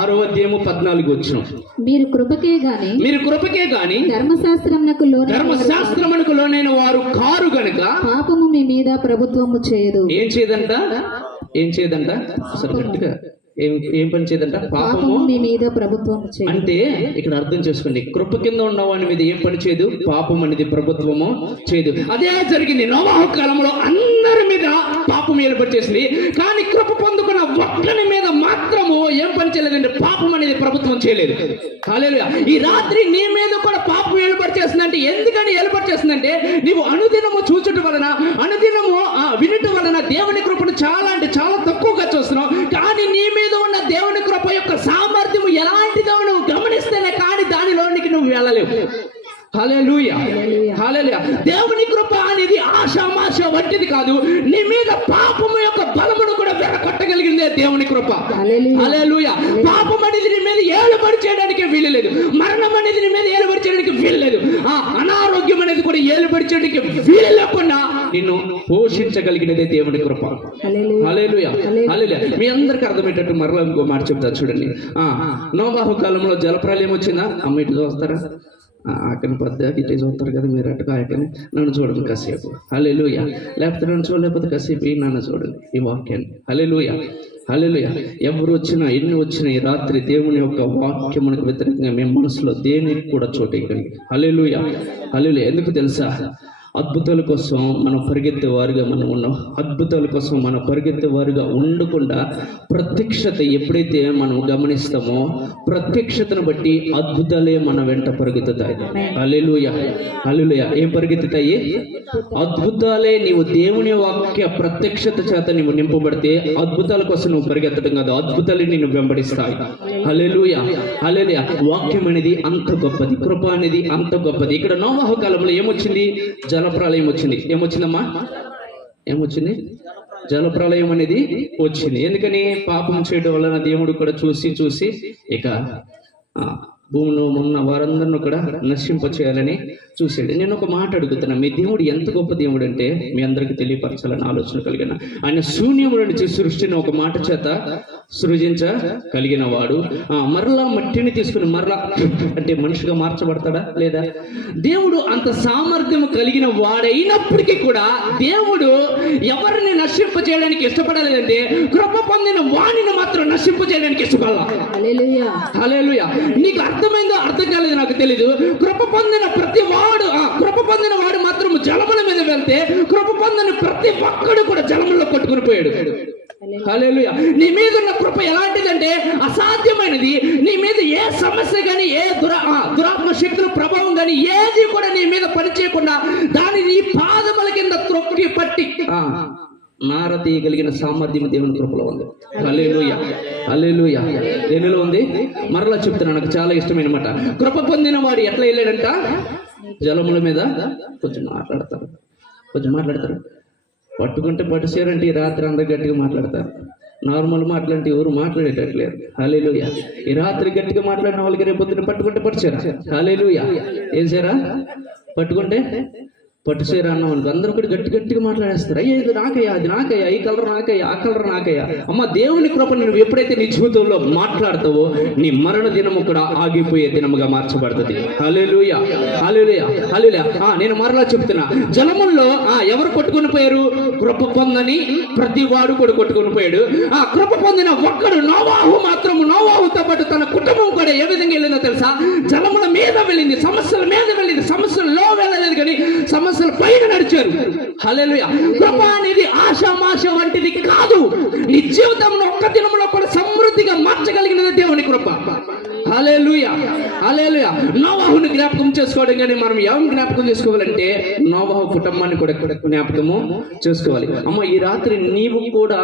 6వ అధ్యాయము 14వ వచనం. మీరు కృపకే గాని ధర్మశాస్త్రమునకు లోనైన వారు కారు గనుక పాపము మీ మీద ప్రభుత్వము చేయదు. ఏం చేయదంట? అసలు గట్టిగా ఏం పని చేయదంట? పాపము మీ మీద ప్రభుత్వం చేయదు. అంటే ఇక్కడ అర్థం చేసుకోండి, కృప కింద ఉన్న వాని మీద ఏం పని చేయదు? పాపం అనేది ప్రభుత్వము చేయదు. అదే జరిగింది నోవాహు కాలంలో. అందరి మీద పాపం ఏర్పాటు చేసింది. కానీ కృప పొందుకున్న ఒక్కని మీద మాత్రము ఏం పని చేయలేదంటే పాపం అనేది ప్రభుత్వం చేయలేదు. హల్లెలూయా. ఈ రాత్రి నీ మీద కూడా పాపం ఏర్పాటు చేస్తుందంటే ఎందుకని ఏర్పాటు చేస్తుందంటే, నీవు అనుదినము చూచుట వలన, అనుదినము వినుట వలన దేవుని కృపను చాలా అంటే చాలా తక్కువగా చూస్తున్నావు. కానీ నీ మీద ఉన్న దేవుని కృప యొక్క సామర్థ్యం ఎలాంటిదో నువ్వు గమనిస్తేనే కానీ దానిలోనికి నువ్వు వెళ్ళలేవు. హల్లెలూయా, హల్లెలూయా. దేవుని కృప అనేది ఆషామాష వంటిది కాదు. నీ మీద పాపము యొక్క బలమును కూడా కొట్టగలిగిందే దేవుని కృప. హల్లెలూయా. పాపం అనేది నీ మీద ఏలుబడి చేయడానికి వీల్లేదు. మరణం అనేది నీ మీద ఏలుబడి చేయడానికి వీల్లేదు. అనారోగ్యం అనేది కూడా ఏలుబడి చేయడానికి వీలు లేకుండా నిన్ను పోషించగలిగినదే దేవుని కృప. హల్లెలూయా, హల్లెలూయా. మీ అందరికి అర్థమయ్యేటట్టు మరలా ఇంకో మాట చెప్తా చూడండి. నోవాహు కాలంలో జలప్రలయం వచ్చిందా? అమ్మ ఇటు చూస్తారా? ఆకని పద్దాకి ఇటే చూస్తారు కదా మీరు అటుగా ఆకని, నన్ను చూడండి కాసేపు, హల్లెలూయా. లేకపోతే నన్ను చూడలేకపోతే కాసేపు నన్ను చూడండి ఈ వాక్యాన్ని, హల్లెలూయా హల్లెలూయా. ఎవరు వచ్చినా ఎన్ని వచ్చినా ఈ రాత్రి దేవుని యొక్క వాక్యం మనకు వ్యతిరేకంగా మేము మనసులో దేనికి కూడా చోటెక్కండి, హల్లెలూయా హల్లెలూయా. ఎందుకు తెలుసా? అద్భుతాల కోసం మనం పరిగెత్తేవారుగా మనం ఉన్నాం. అద్భుతాల కోసం మనం పరిగెత్తేవారుగా ఉండకుండా ప్రత్యక్షత ఎప్పుడైతే మనం గమనిస్తామో ప్రత్యక్షతను బట్టి అద్భుతాలే మన వెంట పరిగెత్తుతాయి. హల్లెలూయా హల్లెలూయా. ఏం పరిగెత్తుతాయి? అద్భుతాలే. నీవు దేవుని వాక్య ప్రత్యక్షత చేత నువ్వు నింపబడితే అద్భుతాల కోసం నువ్వు పరిగెత్తడం కాదు, అద్భుతాలే నిన్ను వెంబడిస్తాయి. హల్లెలూయా హల్లెలూయా. వాక్యం అనేది అంత గొప్పది, కృప అనేది అంత గొప్పది. ఇక్కడ నోవహు కాలంలో ఏమొచ్చింది? జలప్రళయం వచ్చింది. ఏమొచ్చిందమ్మా? ఏమొచ్చింది? జలప్రళయం అనేది వచ్చింది. ఎందుకని? పాపం చేయడం వలన దేవుడు కూడా చూసి ఇక భూమిలో ఉన్న వారందరిని కూడా నశింప చేయాలని చూసాడు. నేను ఒక మాట అడుగుతున్నా, మీ దేవుడు ఎంత గొప్ప దేవుడు అంటే మీ అందరికీ తెలియపరచాలని ఆలోచన కలిగిన ఆయన శూన్యముల నుంచి సృష్టిని ఒక మాట చేత సృజించగలిగిన వాడు మరలా మట్టిని తీసుకుని మరలా అంటే మనిషిగా మార్చబడతాడా? లేదా? దేవుడు అంత సామర్థ్యం కలిగిన వాడైనప్పటికీ కూడా దేవుడు ఎవరిని నశింప చేయడానికి ఇష్టపడలేదంటే కృప పొందిన వాణిని మాత్రం నశింప చేయడానికి ఇష్టపడాల. హల్లెలూయా. నీకు అర్థమైందో అర్థం కాలేదు నాకు తెలీదు. కృప పొందిన వాడు మాత్రం జలముల మీద వెళ్తే కృప పొందిన ప్రతి ఒక్కడు కూడా జలముల్లో కొట్టుకుని పోయాడు. హల్లెలూయా. నీ మీద ఉన్న కృప ఎలాంటిదంటే అసాధ్యమైనది. నీ మీద ఏ సమస్య కానీ ఏ దురాత్మ శక్తుల ప్రభావం కానీ ఏది కూడా నీ మీద పనిచేయకుండా దాని నీ పాదముల కింద త్రొక్కి పట్టి నారదీయగలిగిన సామర్థ్యం దేవుని కృపలో ఉంది. హల్లెలూయా హల్లెలూయా. దేనిలో ఉంది? మరలా చెప్తున్నా, నాకు చాలా ఇష్టమైన మాట. కృప పొందిన వాడు ఎట్లా వెళ్ళాడంట? జలముల మీద కొంచెం మాట్లాడతారు. పట్టుకుంటే పట్టుసేరంటే ఈ రాత్రి అందరు గట్టిగా మాట్లాడతారు. నార్మల్ మాట్లాంటి ఎవరు మాట్లాడేటట్లేరు. హల్లెలూయా. ఈ రాత్రి గట్టిగా మాట్లాడిన వాళ్ళకి రేపు పొద్దున పట్టుకుంటే పట్టుసేరా. హల్లెలూయా. ఏం చేరా? పట్టుకుంటే పట్టుసేరా అన్నాం అనుకో అందరూ కూడా గట్టిగా మాట్లాడేస్తారు. అయ్యా ఇది నాకయ్యా, అది నాకయ్యా, ఈ కలర్ నాకయ్యా, ఆ కలర్ నాకయ్యా. అమ్మ, దేవుని కృప నువ్వు ఎప్పుడైతే నీ జీవితంలో మాట్లాడతావో నీ మరణ దినము కూడా ఆగిపోయే దినముగా మార్చబడుతుంది. హల్లెలూయా హల్లెలూయా హల్లెలూయా. నేను మరలా చెప్తున్నా, జలముల్లో ఎవరు కొట్టుకుని పోయారు? కృప పొందని ప్రతి వాడు కూడా కొట్టుకుని పోయాడు. కృప పొందిన ఒక్కడు నోవాహు మాత్రము, నోవాహుతో పాటు తన కుటుంబం కూడా ఏ విధంగా వెళ్ళిందో తెలుసా? జలముల మీద వెళ్ళింది, సమస్యల మీద వెళ్ళింది. సమస్యల్లో వెళ్ళలేదు కానీ సమస్యల పైన నడిచారు. హల్లెలూయా. కృప అనేది ఆశామాష వంటిది కాదు. నీ జీవితంలో ఒక్క దినంలో కూడా సమృద్ధిగా మార్చగలిగినది దేవుని కృప. హల్లెలూయా హల్లెలూయా. నోవాహుని జ్ఞాపకం చేసుకోవడం కానీ మనం ఏం జ్ఞాపకం చేసుకోవాలంటే నోవాహు కుటుంబాన్ని కూడా జ్ఞాపకము చేసుకోవాలి. అమ్మ, ఈ రాత్రి నీవు కూడా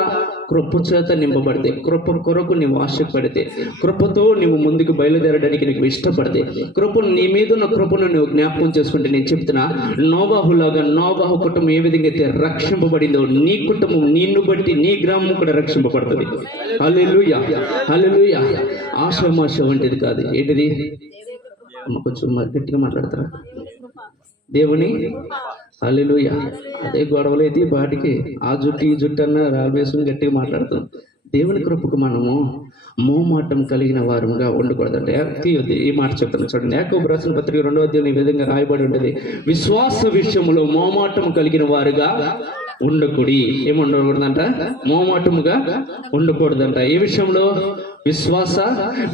కృప చేత నింపబడితే, కృప కొరకు నీవు ఆశపడితే, కృపతో నీవు ముందుకు బయలుదేరడానికి నీకు ఇష్టపడితే, కృప నీ మీద ఉన్న కృపను నువ్వు జ్ఞాపకం చేసుకుంటే నేను చెప్తున్నా, నోవాహులాగా నోవాహు కుటుంబం ఏ విధంగా అయితే రక్షింపబడిందో నీ కుటుంబం నిన్ను బట్టి నీ గ్రామం కూడా రక్షింపబడుతుంది. హల్లెలూయా హల్లెలూయా. ఆశామాష వంటిది కాదు. ఏంటిది? అమ్మ, కొంచెం గట్టిగా మాట్లాడతారా? దేవుని హల్లెలూయా. అదే గొడవలేదు బాటికి ఆ జుట్టు ఈ జుట్టు అన్న రావేసుకుని గట్టిగా మాట్లాడతాం. దేవుని కృపకు మనము మోమాటం కలిగిన వారుగా ఉండకూడదంటే ఈ మాట చెప్తాను చూడండి. యాకోబు రాసిన పత్రిక 2వ అధ్యాయం ఈ విధంగా రాయబడి ఉంటుంది, విశ్వాస విషయంలో మోమాటం కలిగిన వారుగా ఉండకూడి. ఏముండకూడదంట? మోమాటముగా ఉండకూడదంట. ఏ విషయంలో?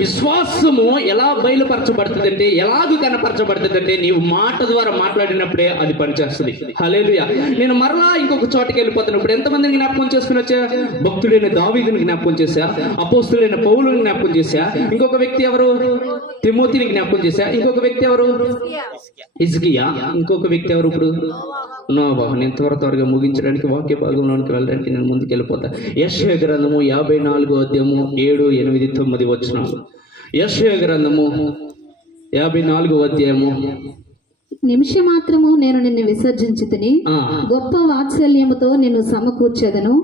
విశ్వాసము ఎలా బయలుపరచబడుతుందంటే, ఎలాగూ కనపరచబడుతుందంటే నీవు మాట ద్వారా మాట్లాడినప్పుడే అది పనిచేస్తుంది. హల్లెలూయా. నేను మరలా ఇంకొక చోటకి వెళ్ళిపోతున్నప్పుడు ఎంతమందిని జ్ఞాపకం చేసుకుని వచ్చా? భక్తుడైన దావీదుని జ్ఞాపకం చేశా, అపోస్తులైన పౌలుని జ్ఞాపకం చేశా, ఇంకొక వ్యక్తి ఎవరు? తిమోతిని జ్ఞాపకం చేశా, ఇంకొక వ్యక్తి ఎవరు? హిజ్కియా, ఇంకొక వ్యక్తి ఎవరు? ఇప్పుడు నోవాహు. నేను త్వరగా ముగించడానికి వాక్య భాగంలోనికి వెళ్ళడానికి నేను ముందుకు వెళ్ళిపోతా. యెషయా గ్రంథము 54వ అధ్యాయము 7, 8, 9 వచనాలు. యెషయా గ్రంథము 54వ అధ్యాయము నిమిషమాత్రము నేను నిన్ను విసర్జించి తిని గొప్ప వాత్సల్యముతో నిన్ను సమకూర్చెదను.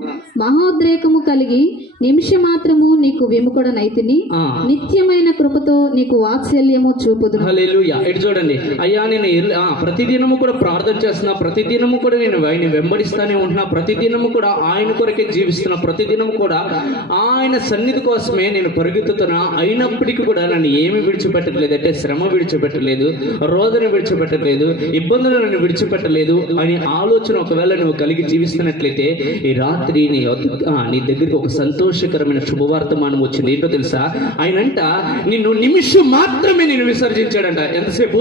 మహోద్రేకము కలిగి నిమిషమాత్రము నీకు విముఖుడనైతిని. నిత్యమైన కృపతో నీకు వాత్సల్యము చూపుదును. హల్లెలూయా. ఇటు చూడండి, అయ్యా నేను ప్రతిదినము కూడా ప్రార్థన చేస్తున్నా, ప్రతిదినము కూడా నేను ఆయన వెంబడిస్తానే ఉంటున్నా, ప్రతిదినము కూడా ఆయన కొరకే జీవిస్తున్నా, ప్రతిదినము కూడా ఆయన సన్నిధి కోసమే నేను పరిగెత్తుతున్నా. అయినప్పటికీ కూడా నన్ను ఏమి విడిచిపెట్టట్లేదు అంటే శ్రమ విడిచిపెట్టలేదు, రోదన విడిచిపెట్టలేదు, ఇబ్బందులు నన్ను విడిచిపెట్టలేదు అనే ఆలోచన ఒకవేళ నువ్వు కలిగి జీవిస్తున్నట్లయితే ఈ రాత్రి నీ దగ్గరికి ఒక సంతోషకరమైన శుభవార్తమానం వచ్చింది. ఏంటో తెలుసా? ఆయనంట నిన్ను నిమిషం మాత్రమే నేను విసర్జించాడంట. ఎంతసేపు?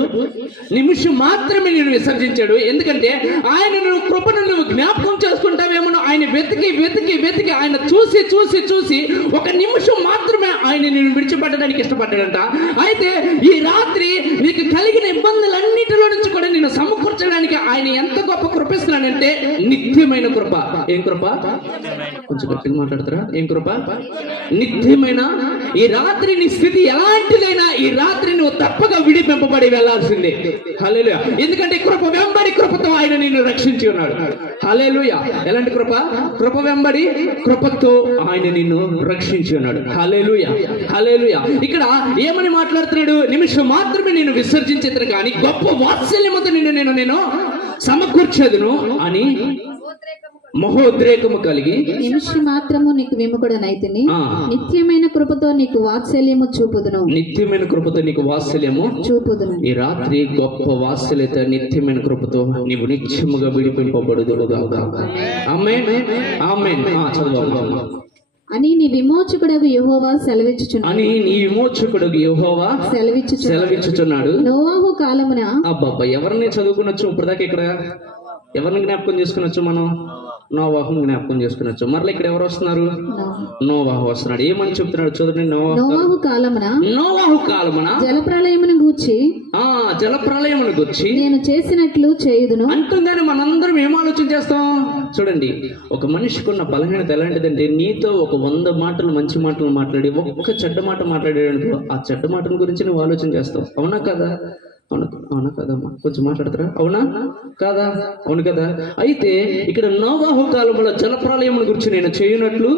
నిమిషం మాత్రమే నేను విసర్జించాడు. ఎందుకంటే ఆయన నువ్వు కృపను నువ్వు జ్ఞాపకం చేసుకుంటావేమో. ఆయన వెతికి వెతికి వెతికి ఆయన చూసి చూసి చూసి ఒక నిమిషం మాత్రమే ఆయన నేను విడిచిపెట్టడానికి ఇష్టపడ్డాడంట. అయితే ఈ రాత్రి నీకు కలిగిన ఇబ్బందులన్నిటిలో నుంచి కూడా నేను సమకూర్చడానికి ఆయన ఎంత గొప్ప కృప ఇస్తున్నాడంటే నిత్యమైన కృప. ఏం కృప? కొంచెం గట్టిగా మాట్లాడతారా? ఏం కృప? నిత్యమైన. ఈ రాత్రి నీ స్థితి ఎలాంటిదైనా ఈ రాత్రి నువ్వు తప్పగా విడిపింపబడి వెళ్లాల్సిందే. హల్లెలూయా. ఎందుకంటే కృప వెంబడి కృపతో ఆయన నిన్ను రక్షించి ఉన్నాడు. హల్లెలూయా. ఎలాంటి కృప? కృప వెంబడి కృపతో ఆయన నిన్ను రక్షించి ఉన్నాడు. హల్లెలూయా. హల్లెలూయా. ఇక్కడ ఏమని మాట్లాడుతున్నాడు? నిమిషం మాత్రమే నేను విసర్జించేది కానీ గొప్ప వాత్సల్యముతో నేను సమకూర్చేదును అని మహోద్రేకము కలిగి నిమిషం మాత్రము నీకు విముఖుడనైతిని. నిత్యమైన కృపతో నీకు వాత్సల్యము చూపుదును. నిత్యమైన కృపతో నీకు వాత్సల్యము చూపుదును. ఈ రాత్రి గొప్ప వాత్సల్యత నిత్యమైన కృపతో నీవు నిత్యముగా విడిపింపబడుదువుగాక. ఆమేన్. ఆమేన్. చదువు. అని నీ విమోచకుడగు యెహోవా సెలవిచ్చుచున్నాడు. నోవాహు కాలమున. అబ్బబ్బా, ఎవరిని చదువుకునొచ్చు ఇప్పటిదాకా? ఇక్కడ ఎవరిని జ్ఞాపకం చేసుకునొచ్చు? మనం నోవాహుని జ్ఞాపకం చేసుకునొచ్చు. మరలా ఇక్కడ ఎవరు వస్తున్నారు? నోవాహు వస్తున్నాడు. ఏమని చెప్తున్నాడు చూడండి. నోవాహు కాలమున జలప్రళయమును గూర్చి నేను చేసినట్లు చేయుదును అంటుందని మనందరం ఏం ఆలోచన చేస్తాం? చూడండి, ఒక మనిషికి ఉన్న బలహీనత ఎలాంటిదంటే నీతో ఒక 100 మాటలు మంచి మాటలు మాట్లాడి ఒక్క చెడ్డ మాట మాట్లాడాడు, ఆ చెడ్డ మాటల గురించి నువ్వు ఆలోచన చేస్తావు. అవునా కదా? అవునా కదమ్మా? కొంచెం మాట్లాడతారా? అవునా కాదా? అవును కదా. అయితే ఇక్కడ నోవాహు కాలంలో జలప్రళయం గురించి నేను చేసినట్లు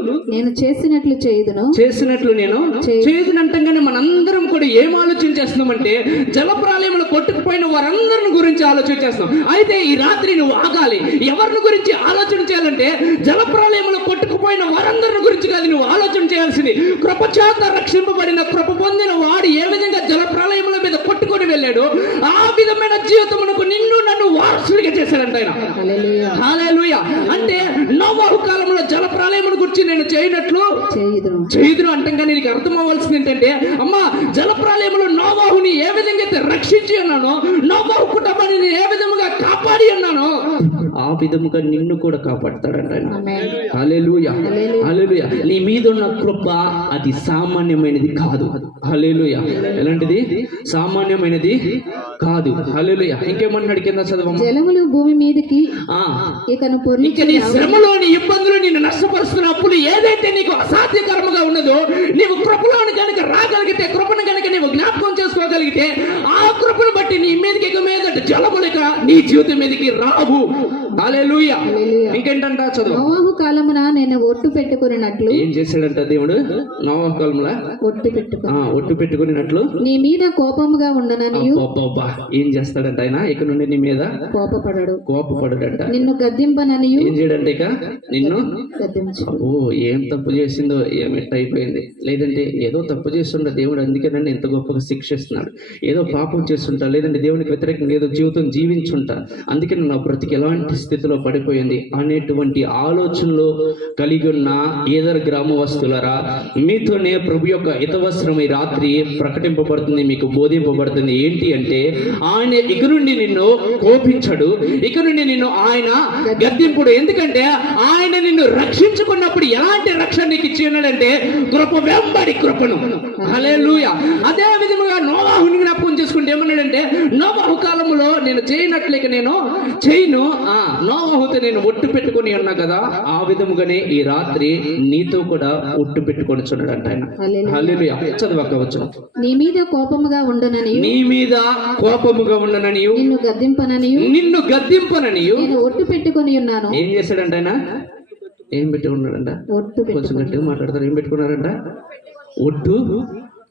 నేను చేయుదునంటంగానే మనందరం కూడా ఏం ఆలోచన చేస్తున్నామంటే జలప్రళయంలో కొట్టుకుపోయిన వారందరిని గురించి ఆలోచన చేస్తున్నాం. అయితే ఈ రాత్రి నువ్వు ఆగాలి. ఎవరిని గురించి ఆలోచన చేయాలంటే జలప్రళయంలో కొట్టుకుపోయిన వారందరిని గురించి కాదు నువ్వు ఆలోచన చేయాల్సింది. కృప చేత రక్షింపబడిన కృప పొందిన వాడు ఏ విధంగా జలప్రళయముల మీద కొట్టుకొని వెళ్ళాడు, ఆ విధమైన జీవితమునకు నిన్ను నన్ను వారసుడిగా చేశాడంట ఆయన. హల్లెలూయా. అంటే నోవాహు కాలంలో జలప్రళయమును గురించి నేను చేయుదును అంటంగా నీకు అర్థం అవ్వాల్సింది ఏంటంటే, అమ్మా జలప్రళయంలో నోవాహుని ఏ విధంగా అయితే రక్షించి ఉన్నానో, నోవాహు కుటుంబాన్ని నేను ఏ విధముగా కాపాడి ఉన్నానో ఆ విధముగా నిన్ను కూడా కాపాడతాడంట ఆయన. హల్లెలూయా. హల్లెలూయా. నీ మీద ఉన్న కృప అది సామాన్యమైనది కాదు. హల్లెలూయా. ఎలాంటిది? సామాన్యమైనది కాదు. హల్లెలూయా. ఇంకేమన్నాడు కింద చదవము. జలములు భూమి మీదకి ఇక నీ శ్రమలోని ఇబ్బందులు నిన్ను నష్టపరుస్తున్నప్పుడు ఏదైతే నీకు అసాధ్యకరముగా ఉన్నదో నీవు కృపలోని కనుక రాగలిగితే, కృపను కనుక నీవు జ్ఞాపకం చేసుకోగలిగితే ఆ కృపను బట్టి నీ మీదకి ఇక మీద జలములక నీ జీవితం మీదకి రావు. హల్లెలూయా. ఇంకేంటంట చదువు. నోవాహు కాలమున నేను ఒట్టు పెట్టుకున్నట్లు. ఏం చేశాడంట దేవుడు? నోవాహు కాలమున ఒట్టు పెట్టుకున్నట్లు నీ మీద కోపముగా ఉండనని. ఏం చేస్తాడంట ఆయన? ఇక నుండి నీ మీద కోపపడడంట. నిన్ను గద్దింపనని. ఏం చేయడంటే ఇక నిన్ను ఏం తప్పు చేసిందో ఏమిట్ అయిపోయింది, లేదంటే ఏదో తప్పు చేస్తుంటా దేవుడు అందుకేనండి ఎంత గొప్పగా శిక్షిస్తున్నాడు, ఏదో పాపం చేస్తుంటా, లేదంటే దేవునికి వ్యతిరేకంగా ఏదో జీవితం జీవించుంటా అందుకే నా బ్రతికి ఎలాంటి స్థితిలో పడిపోయింది అనేటువంటి ఆలోచనలో కలిగి ఉన్న ఏదర్ గ్రామవస్తులరా, మీతోనే ప్రభు యొక్క హితవస్త్రం ఈ రాత్రి ప్రకటింపబడుతుంది, మీకు బోధింపబడుతుంది. ఏంటి అంటే ఆయన ఇక నుండి నిన్ను కోపించడు, ఇక నుండి నిన్ను ఆయన గద్దింపుడు. ఎందుకంటే ఆయన నిన్ను రక్షించుకున్నప్పుడు ఎలాంటి రక్షణ నీకు ఇచ్చి ఉన్నాడంటే కృప వెంబడి కృపను. హల్లెలూయా. అదే విధముగా నోవాహుని జ్ఞాపకం చేసుకుంటే ఏమన్నాడంటే, నోవాహు కాలంలో నేను చేయనట్లేక నేను చేయను. నోవాహుతో నేను ఒట్టు పెట్టుకుని ఉన్నా కదా, ఆ విధముగానే ఈ రాత్రి నీతో కూడా ఒట్టు పెట్టుకొని చున్నాడంట ఆయన. హల్లెలూయా. చదవకవచ్చు. నీ మీద కోపముగా ఉండనని, నీ మీద కోపముగా ఉండనని, నిన్ను గద్దింపనని నేను ఒట్టు పెట్టుకొని ఉన్నాను. ఏం చేశాడంట ఆయన? ఏం పెట్టుకున్నాడంట? కొంచెం గట్టిగా మాట్లాడతారు. ఏం పెట్టుకున్నారంట? ఒట్టు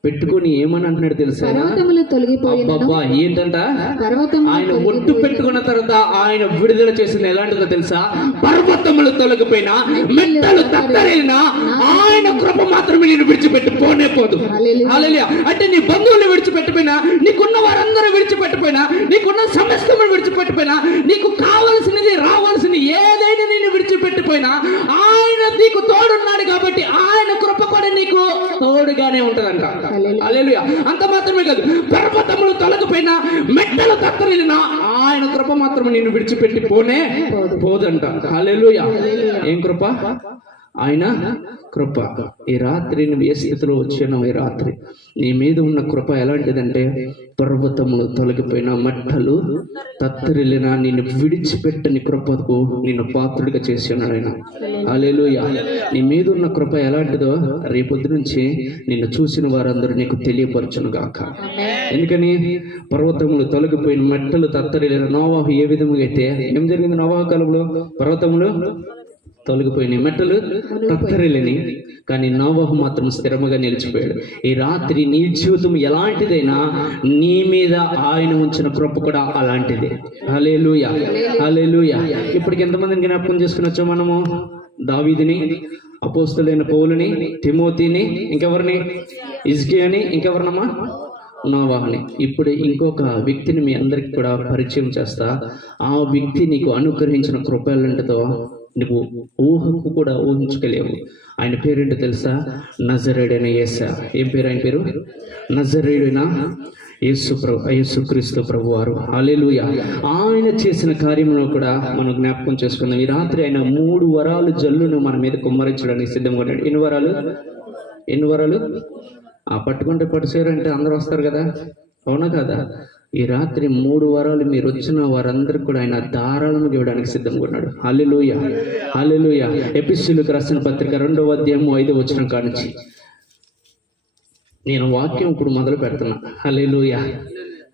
పెట్టుకొని ఏమని అంటున్నాడు తెలుసా? అబ్బా ఏంటంట? ఆయన ఒట్టు పెట్టుకున్న తర్వాత ఆయన విడుదల చేసింది ఎలాంటిదో తెలుసా? పర్వతములు తొలగిపోయినా, మెట్టలు తత్తరైనా ఆయన కృప మాత్రమే నేను విడిచిపెట్టి పోనే పోదు. హల్లెలూయా. అంటే నీ బంధువులు విడిచిపెట్టిపోయినా, నీకున్న వారందరూ విడిచిపెట్టిపోయినా, నీకున్న సమస్తము విడిచిపెట్టిపోయినా, నీకు కావలసినది రావాల్సింది ఏదైనా నేను విడిచిపెట్టిపోయినా, ఆయన నీకు తోడున్నాడు కాబట్టి ఆయన కృప కూడా నీకు తోడుగానే ఉంటదంట. హల్లెలూయా. అంత మాత్రమే కాదు, పర్వతములు తొలగిపోయినా, మెట్టలు తత్తరిల్లినా ఆయన కృప మాత్రం నిన్ను విడిచిపెట్టి పోనే పోదంట. హల్లెలూయా. ఏం కృప? ఆయన కృప. ఈ రాత్రి నువ్వు ఏ స్థితిలో వచ్చావు? ఈ రాత్రి నీ మీద ఉన్న కృప ఎలాంటిదంటే, పర్వతములు తొలగిపోయినా, మట్టలు తత్తరిల్లినా నిన్ను విడిచిపెట్టని కృపకు నిన్ను పాత్రుడిగా చేసి ఉన్నాడు ఆయన. హల్లెలూయా. నీ మీద ఉన్న కృప ఎలాంటిదో రేపొద్దు నుంచి నిన్ను చూసిన వారందరూ నీకు తెలియపరచును గాక. ఎందుకని? పర్వతములు తొలగిపోయిన, మట్టలు తత్తరిల్లిన నోవాహు ఏ విధముగా అయితే, ఏం జరిగింది నోవాహు కాలంలో? పర్వతములు తొలగిపోయినాయి, మెట్టలు తత్తరిల్లిని, కానీ నోవాహు మాత్రం స్థిరముగా నిలిచిపోయాడు. ఈ రాత్రి నీ జీవితం ఎలాంటిదైనా నీ మీద ఆయన ఉంచిన కృప కూడా అలాంటిదే. హల్లెలూయా. హల్లెలూయా. ఇప్పటికి ఎంతమందిని జ్ఞాపకం చేసుకుని వచ్చాం మనము? దావీదుని, అపోస్తలుడైన పౌలుని, తిమోతిని, ఇంకెవరిని? హిజ్కియాని, ఇంకెవరినమ్మా? నోవాహుని. ఇప్పుడు ఇంకొక వ్యక్తిని మీ అందరికి కూడా పరిచయం చేస్తా. ఆ వ్యక్తి నీకు అనుగ్రహించిన కృప ఎలాంటిదో నువ్వు ఊహకు కూడా ఊహించుకోలేవు. ఆయన పేరేంటో తెలుసా? నజరేయుడైన యేసు. ఏం పేరు ఆయన పేరు? నజరేయుడైన యేసుక్రీస్తు ప్రభువారు. హల్లెలూయా. ఆయన చేసిన కార్యంలో కూడా మనం జ్ఞాపకం చేసుకున్నాం. ఈ రాత్రి ఆయన 3 వరాలు జల్లును మన మీద కుమ్మరించడానికి సిద్ధంగా ఉన్నాడు. ఎన్ని వరాలు? పట్టుకుంటే పట్టుసేరంటే అందరూ వస్తారు కదా, అవునా కదా? ఈ రాత్రి 3 వరాలు మీరు వచ్చిన వారందరికీ కూడా ఆయన ధారాళంగా ఇవ్వడానికి సిద్ధంగా ఉన్నాడు. హల్లెలూయా. హల్లెలూయా. ఎఫెసీయులకు రాసిన పత్రిక 2వ అధ్యాయము 5వ వచనం కానించి నేను వాక్యం ఇప్పుడు మొదలు పెడుతున్నా. హల్లెలూయా.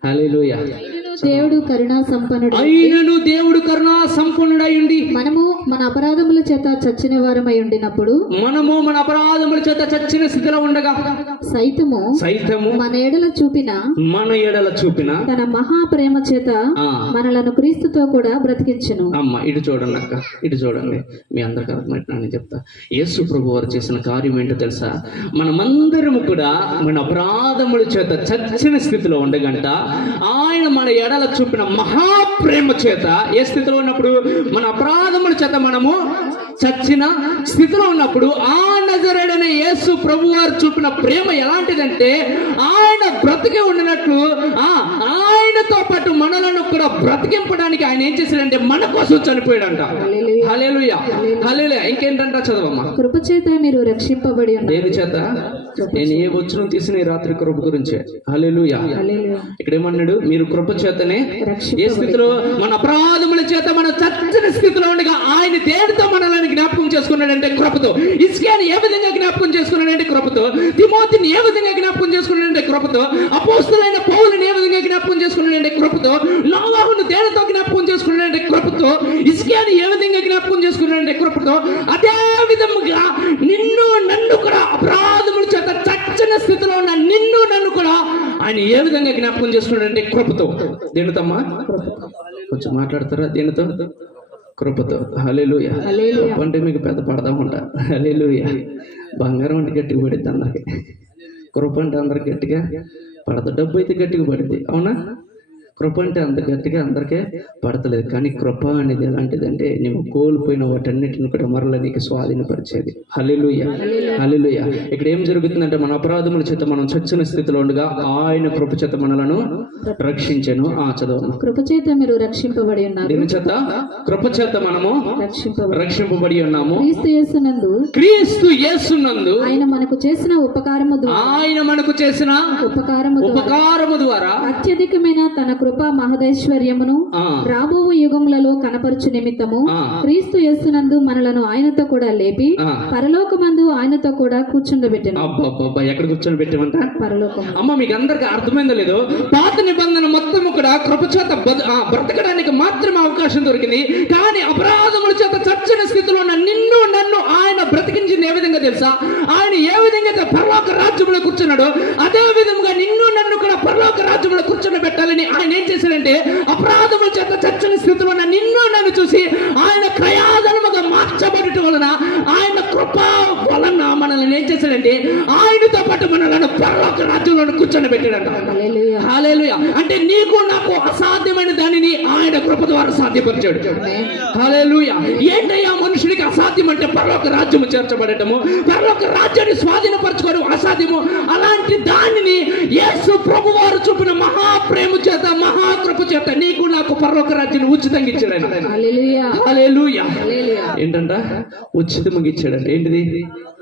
హల్లెలూయా. దేవుడు కరుణా సంపన్నుడు, అయినను దేవుడు కరుణా సంపన్నుడై ఉండి మనము మన అపరాధముల చేత చచ్చిన వారమై ఉండినప్పుడు, మనము మన అపరాధముల చేత చచ్చిన స్థితిలో ఉండగా సైతము మన ఎడల చూపిన తన మహా ప్రేమ చేత మనలను క్రీస్తుతో కూడా బ్రతికించును. అమ్మ ఇటు చూడండి అక్క, ఇటు చూడండి. మీ అందరికి అర్థమైతే నేను చెప్తా. యేసు ప్రభు వారు చేసిన కార్యం ఏంటో తెలుసా? మనమందరము కూడా మన అపరాధముల చేత చచ్చిన స్థితిలో ఉండగంట ఆయన మన ఎడల చూపిన మహాప్రేమ చేత, ఏ స్థితిలో ఉన్నప్పుడు? మన అపరాధముల చేత మనము చచ్చిన స్థితిలో ఉన్నప్పుడు ఆ నజరేయుడైన యేసు ప్రభు వారు చూపిన ప్రేమ ఎలాంటిదంటే, ఆయన బ్రతికి ఉండినట్లు ఆయనతో పాటు మనలను కూడా బ్రతికింపడానికి ఆయన ఏం చేశాడంటే మన కోసం చనిపోయాడంట. హల్లెలూయా. హల్లెలూయా. ఇంకేంటంట? చదవమ్మా. కృప చేత మీరు రక్షింపబడి ఉన్నారు. దేని చేత? నేను ఏ వచనం తీసిన ఈ రాత్రి కృప గురించే. హల్లెలూయా. ఇక్కడ ఏమన్నాడు? మీరు కృప చేతనే ఏ స్థితిలో? మన అపరాధముల చేత మన చచ్చిన స్థితిలో ఉండగా ఆయన దేనితో మనల్ని జ్ఞాపకం చేసుకున్నాడంటే కృపతో. హిజ్కియాని ఏ విధంగా జ్ఞాపకం చేసుకున్నాడంటే కృపతో. తిమోతిని ఏ విధంగా జ్ఞాపకం చేసుకున్నాడంటే కృపతో. అపోస్తలుడైన పౌలుని ఏ విధంగా జ్ఞాపకం చేసుకున్నాడంటే కృపతో. నోవాహును దేనితో జ్ఞాపకం చేసుకున్నాడంటే కృపతో. హిజ్కియాని ఏ విధంగా జ్ఞాపకం చేసుకున్నాడంటే కృపతో. అదే విధముగా నిన్ను నన్ను కూడా అపరాధముల చేత చచ్చిన స్థితిలో ఉన్న నిన్ను నన్ను కూడా ఆయన ఏ విధంగా జ్ఞాపకం చేసుకున్నాడంటే కృపతో. దేనితమ్మా? కొంచెం మాట్లాడతారా? దేనితో? కృపతో. హల్లెలూయా. అంటే మీకు పెద్ద పడదా ఉంటా. హల్లెలూయా. బంగారం అంటే గట్టిగా పడిద్ది అందరికి, కృప అంటే అందరికి గట్టిగా పడదు. డబ్బు అయితే గట్టిగా పడిద్ది, అవునా? కృప అంటే అంత గట్టిగా అందరికీ పడతలేదు. కానీ కృప అనేది ఎలాంటిదంటే నువ్వు కోల్పోయిన వాటన్నిటిని కూడా మరలా నీకు స్వాధీనపరిచేది. హల్లెలూయా. హల్లెలూయా. ఇక్కడ ఏం జరుగుతుందంటే మన అపరాధముల చేత మనం చచ్చిన స్థితిలో ఉండగా ఆయన కృప చేత మనలను రక్షించెను. చదవను. కృప చేత మీరు రక్షింపబడి ఉన్నారు. దీని చేత? కృప చేత మనము రక్షింపబడి ఉన్నాము. క్రీస్తు యేసునందు ఆయన మనకు చేసిన ఉపకారము ద్వారా అత్యధికమైన తన కృప మహదైశ్వర్యమును రాబో యుగములలో కనపరచు నిమిత్తము క్రీస్తు యేసునందు మనలను ఆయనతో కూడా లేపి పరలోకమందు ఆయనతో కూడా కూర్చుండబెట్టెను. అబ్బబ్బబ్బా, ఎక్కడ కూర్చొని పెట్టామంట? పరలోకం. అమ్మ, మీకు అందరికి అర్థమైందో లేదో, పాత నిబంధన మొత్తం కూడా కృప చేత బ్రతకడానికి మాత్రమే అవకాశం దొరికింది. కానీ అపరాధముల చేత చచ్చిన స్థితిలో ఉన్న నిన్ను నన్ను ఆయన బ్రతికించింది ఏ విధంగా తెలుసా? ఆయన ఏ విధంగా అయితే పరలోక రాజ్యంలో కూర్చున్నాడో అదే విధంగా నిన్ను నన్ను కూడా పరలోక రాజ్యంలో కూర్చొని పెట్టాలని ఆయన ఏం చేశాడంటే, అపరాధముల చేత చచ్చిన స్థితిలో ఉన్న నిన్ను నన్ను చూసి ఆయన క్రయాధనముగా మార్చబడటం వలన, ఆయన కృప వలన మనల్ని ఏం చేశాడంటే ఆయనతో పాటు మనల్ని పరలోక రాజ్యంలో కూర్చొని పెట్టాడంట. హల్లెలూయా. హల్లెలూయా. అంటే నీకు నాకు అసాధ్యమైన దానిని ఆయన కృప ద్వారా సాధ్యపరిచాడు. హల్లెలూయా. ఏంటయ్యా మనుషుడికి అసాధ్యం అంటే పరలోక రాజ్యము చేర్చబడటము, పరలోక రాజ్యాన్ని స్వాధీనపరచుకోవడం అసాధ్యము. అలాంటి దానిని యేసు ప్రభువారు చూపిన మహాప్రేమ చేత మహాకృప చేత నీకు నాకు పరలోక రాజ్యాన్ని ఉచితంగా ఇచ్చాడు. హల్లెలూయా. హల్లెలూయా. హల్లెలూయా. ఏంటంట? ఉచితంగా ఇచ్చాడంట. ఏంటిది?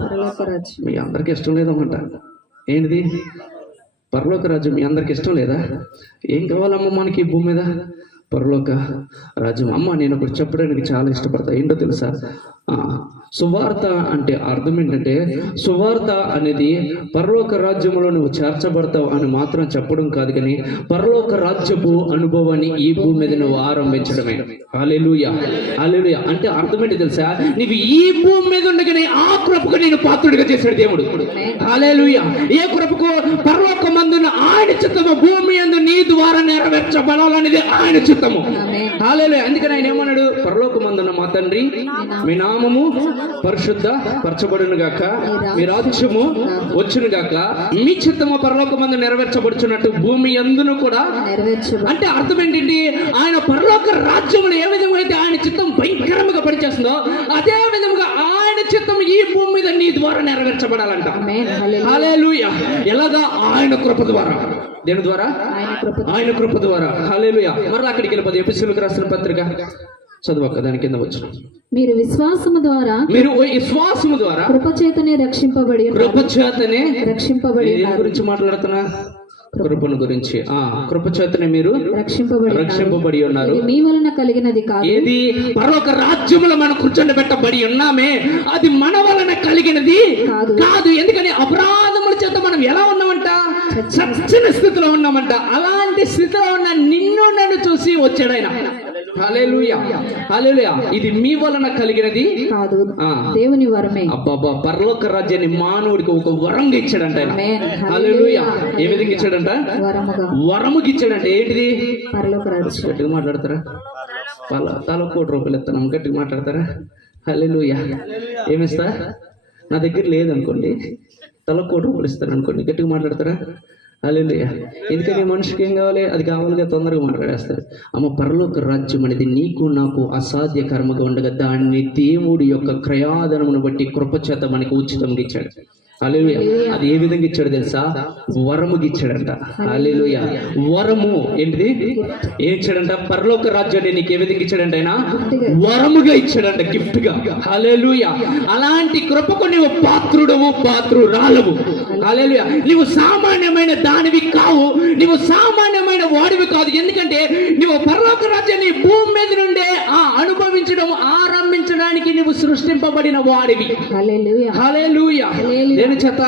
పరలోక రాజ్యం. మీ అందరికి ఇష్టం లేదమ్మంట. ఏంటిది? పరలోక రాజ్యం. మీ అందరికి ఇష్టం లేదా? ఏం కావాలమ్మా మనకి ఈ భూమి మీద? పరలోక రాజ్యం. అమ్మ, నేను ఒకటి చెప్పడానికి చాలా ఇష్టపడతా. ఏంటో తెలుసా? సువార్త అంటే అర్థం ఏంటంటే, సువార్త అనేది పరలోక రాజ్యంలో నువ్వు చేర్చబడతావు అని మాత్రం చెప్పడం కాదు, కానీ పరలోక రాజ్యపు అనుభవాన్ని ఈ భూమి మీద నువ్వు ఆరంభించడమే. హల్లెలూయా. హల్లెలూయా. అంటే అర్థం ఏంటి తెలుసా? నీకు ఈ భూమి మీద ఉండగానే ఆ కృపకు నేను పాత్రుడిగా చేశాడు దేవుడు. హల్లెలూయా. ఏ కృపకు? పరలోకమందున ఆయన చిత్తము భూమి యందు నీ ద్వారా నెరవేర్చబడాలనేది ఆయన చిత్తము. హల్లెలూయా. అందుకని ఆయన ఏమన్నాడు? పరలోకమందున మా తండ్రి, మీ నామము పరిశుద్ధ పరచబడును గాక, మీ రాజ్యము వచ్చును గాక, మీ చిత్తము పరలోకమందు నెరవేర్చబడుచున్నట్టు భూమి యందును కూడా. అంటే అర్థం ఏంటంటే, ఆయన పరలోక రాజ్యములు ఏ విధంగా అయితే ఆయన చిత్తం భయంకరంగా పనిచేస్తుందో అదే విధంగా ఆయన చిత్తం ఈ భూమి మీద నీ ద్వారా నెరవేర్చబడాలంట. హల్లెలూయా. ఎలాగా? ఆయన కృప ద్వారా. దేని ద్వారా? ఆయన కృప ద్వారా. హల్లెలూయా. మరలా అక్కడికి వెళ్ళిపోతే ఎఫెసీయులకు రాసిన పత్రిక చదువు, దాని కింద వచ్చిన మీరు విశ్వాసము ద్వారా కృపచేతనే రక్షింపబడి గురించి మాట్లాడుతున్నా? కృపను గురించి. కృపచేతనే మీరు రక్షింపబడి ఉన్నారు. మీ వలన కలిగినది కాదు. ఏది? పరలోక రాజ్యములో మనం కూర్చొని పెట్టబడి ఉన్నామే, అది మన వలన కలిగినది కాదు. ఎందుకని? అపరాధముల చేత మనం ఎలా ఉన్నామంట? చచ్చిన స్థితిలో ఉన్నామంట. అలాంటి స్థితిలో ఉన్న నిన్ను నన్ను చూసి వచ్చాడు ఆయన. హల్లెలూయా. హల్లెలూయా. ఇది మీ వలన కలిగినది కాదు, దేవుని వరమే. అబ్బబ్బా, పరలోక రాజ్యాన్ని మానవుడికి ఒక వరంగా ఇచ్చాడంట ఆయన. హల్లెలూయా. ఏ విధంగా ఇచ్చాడంట? వరముకి ఇచ్చాడంట. ఏంటిది? పరలోక రాజ్యం. గట్టిగా మాట్లాడతారా? తల ₹1 ఇస్తాను. గట్టిగా మాట్లాడతారా? హల్లెలూయా. ఏమిస్తా? నా దగ్గర లేదనుకోండి, తల ₹1 ఇస్తాను అనుకోండి. గట్టిగా మాట్లాడతారా? హల్లెలూయా. ఎందుకని మనిషికి ఏం కావాలి? అది కావాలిగా తొందరగా మాట్లాడేస్తారు. అమ్మ, పరలోక రాజ్యం అనేది నీకు నాకు అసాధ్య కర్మగా ఉండగా దాన్ని దేవుడి యొక్క క్రయాధనమును బట్టి కృపచేత మనకి ఉచితంగా ఇచ్చాడు. హల్లెలూయా. అది ఏ విధంగా ఇచ్చాడు తెలుసా? వరముకి ఇచ్చాడంట. హల్లెలూయా. వరము ఏంటిది? ఏం ఇచ్చాడంట? పరలోక రాజ్యాన్ని నీకు ఏ విధంగా ఇచ్చాడంట? ఆయన వరముగా ఇచ్చాడంట, గిఫ్ట్ గా. హల్లెలూయా. అలాంటి కృపకు నువ్వు పాత్రుడవు, పాత్రురాలవు. హల్లెలూయా. నువ్వు సామాన్యమైన దానివి కావు, నువ్వు సామాన్యమైన వాడివి కాదు. ఎందుకంటే నువ్వు పరలోక రాజ్యాన్ని భూమి మీద నుండే అనుభవించడం ఆరంభించడానికి నువ్వు సృష్టింపబడిన వాడివి. హల్లెలూయా. హల్లెలూయా. దేని చేత?